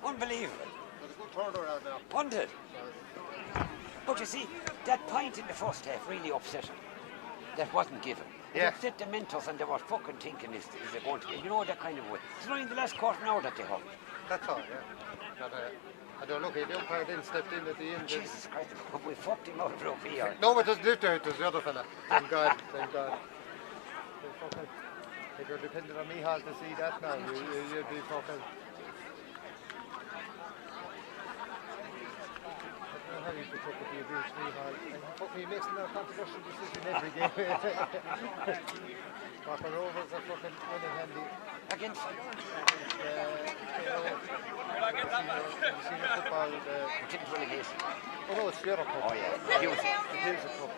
Unbelievable. There's a good turnaround now. Wasn't it? But you see, that point in the first half really upset him. That wasn't given. It Yeah. upset the Mentos and they were fucking thinking, is it going to get, you know, that kind of way. It's only in the last quarter now that they hooked. That's all, yeah. But, I don't look, the umpire then stepped in at the end. Jesus Christ, we fucked him out of here. No, it doesn't live there, it was the other fella. Thank God, thank God. They fucking, if you're dependent on Mihal to see that now, you'd be fucking... I don't know how you could fucking be abused, Mihal. And fucking he makes a controversial decision every game. Fucking Rovers are fucking winning handy. Against You've seen the football, Didn't relegation. oh no, it's the other cup. Oh yeah, Hughes. The Hughes Cup.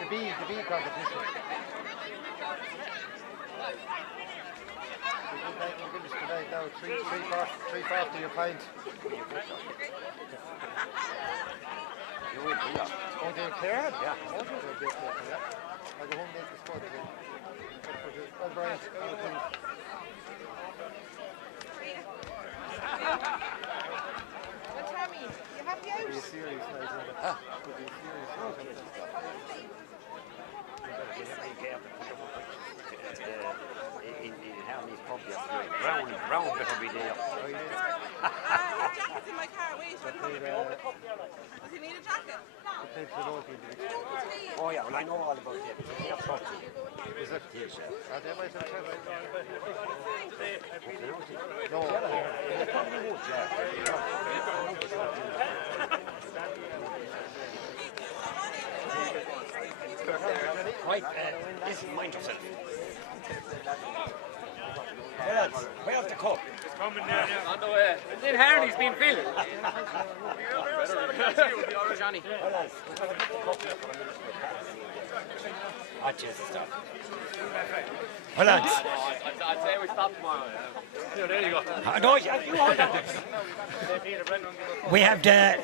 The B competition. We're going to tonight now, 3.40 your pint. You will be up. Oh, they're clear? Yeah. Oh, they're clear, yeah. I'll go home and make the squad again. Oh, Brian, Well, Tommy, you happy it'll be a out? serious night, isn't it? Huh? It'll be a serious night. In Hermes pub yesterday. Round better be there. Oh, yeah. Ah, his jacket's in my car. Wait, what Played, does he need a jacket? played Philadelphia in the You don't need to leave. Oh yeah, well I know all about that. They're front. Is it? Yes, yeah. They might have said it. No. They probably would, yeah. Right, listen, mind yourself. Where's the cup? Coming down, yeah. On the way. Then Harney's been filled. Johnny. Well, lads, we're going to get the cup here for a minute. Ah, Jesus, stop. Well, lads. I'd say we stop tomorrow. Yeah, there you go. No, you hold on. We have the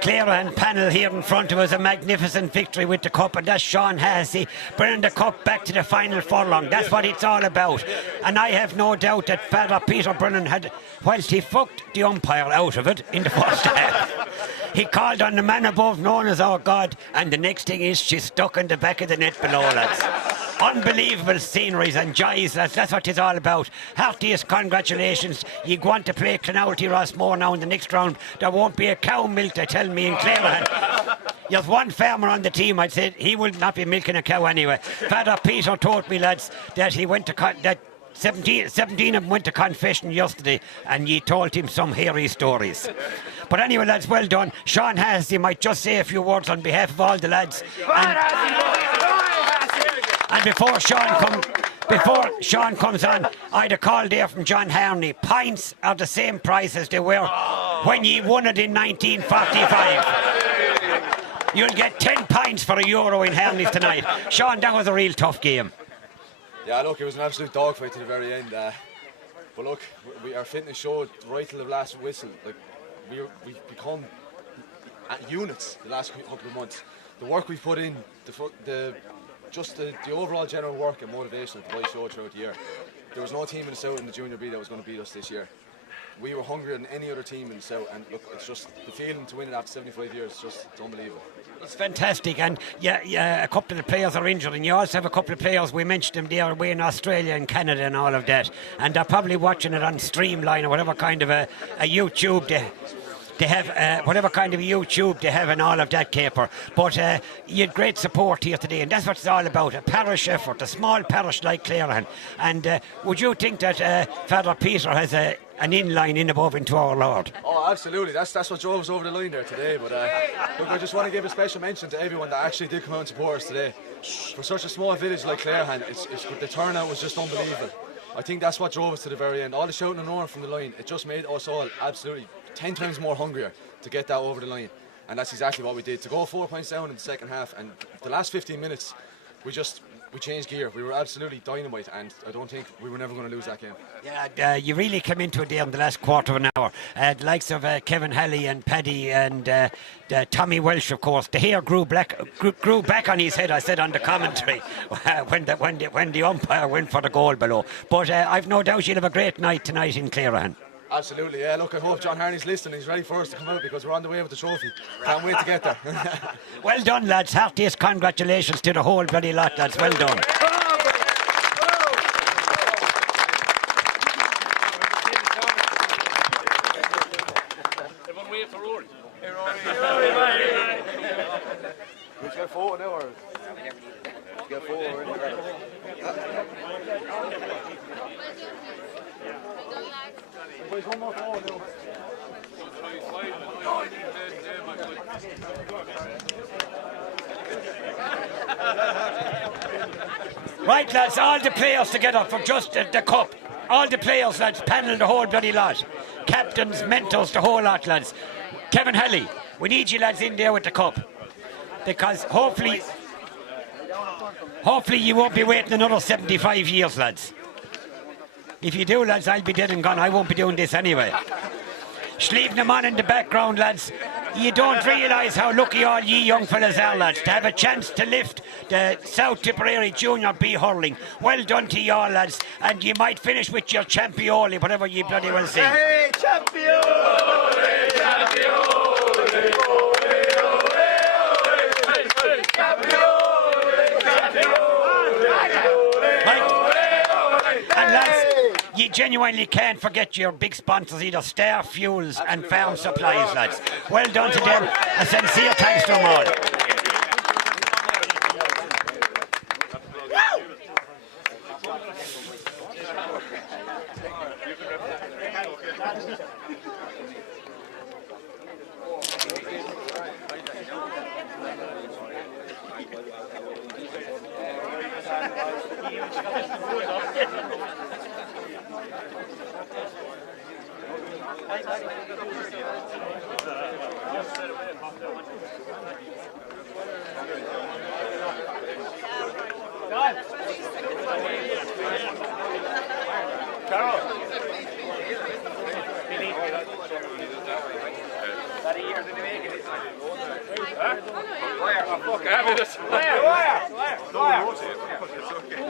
Clarehan panel here in front of us, a magnificent victory with the cup, and that's Sean Hennessy bringing the cup back to the final furlong. That's what it's all about. And I have no doubt that Father Peter Brennan had, whilst he fucked the umpire out of it in the first half, he called on the man above known as our God, and the next thing is she's stuck in the back of the net below, lads. Unbelievable sceneries and joys, lads. That's what it's all about. Heartiest congratulations. You go on to play Clonoulty Rossmore now in the next round. There won't be a cow milked, they tell me, in Clarehan. There's one farmer on the team, I'd say he will not be milking a cow anyway. Father Peter told me, lads, that he went to that 17 of them went to confession yesterday, and ye told him some hairy stories. But anyway, lads, well done. Sean Hennessy might just say a few words on behalf of all the lads. And before Sean comes on, I had a call there from John Harney. Pints are the same price as they were when ye won it in 1945. You'll get 10 pints for €1 in Harney's tonight. Sean, that was a real tough game. Yeah, look, it was an absolute dogfight to the very end. But look, our fitness showed right till the last whistle. Like we've become units the last couple of months. The work we've put in, the overall general work and motivation that the boys showed throughout the year. There was no team in the South in the Junior B that was going to beat us this year. We were hungrier than any other team in the South, and look, it's just the feeling to win it after 75 years. It's unbelievable. It's fantastic, and yeah, a couple of the players are injured, and you also have a couple of players, we mentioned them, they are away in Australia and Canada and all of that, and they're probably watching it on Streamline or whatever kind of a YouTube they have, whatever kind of YouTube they have and all of that caper. But you had great support here today, and that's what it's all about, a parish effort, a small parish like Clarehan. And would you think that Father Peter has an inline in above into our Lord? Oh, absolutely. That's what drove us over the line there today. But look, I just want to give a special mention to everyone that actually did come out and support us today. for such a small village like Clarehan, the turnout was just unbelievable. I think that's what drove us to the very end. All the shouting and roaring from the line, it just made us all absolutely 10 times more hungrier to get that over the line. And that's exactly what we did. To go 4 points down in the second half, and the last 15 minutes, we changed gear. We were absolutely dynamite, and I don't think we were never going to lose that game. Yeah, you really came into it there in the last quarter of an hour. The likes of Kevin Halley and Paddy and Tommy Welsh, of course. The hair grew back on his head, I said on the commentary, when the umpire went for the goal below. But I've no doubt you'll have a great night tonight in Clarehan. Absolutely, yeah. Look, I hope John Harney's listening. He's ready for us to come out because we're on the way with the trophy. Can't wait to get there. Well done, lads. Heartiest congratulations to the whole bloody lot, lads. Well done. Everyone wave for Rory. We should get 4 now, or? Get 4 already. Boys, one more 4 now. Right, lads, all the players together for just the cup. All the players, lads, panel the whole bloody lot. Captains, mentors, the whole lot, lads. Kevin Halley, we need you lads in there with the cup. Because hopefully you won't be waiting another 75 years, lads. If you do, lads, I'll be dead and gone. I won't be doing this anyway. Leaving them on in the background, lads. You don't realise how lucky all ye young fellas are, lads, to have a chance to lift the South Tipperary Junior B hurling. Well done to you all, lads. And you might finish with your champioli, whatever you bloody well sing. Hey, championi! Championi! Right. And lads, you genuinely can't forget your big sponsors, either Star Fuels and Farm Supplies, lads. Well done to them. A sincere thanks to them all. Where?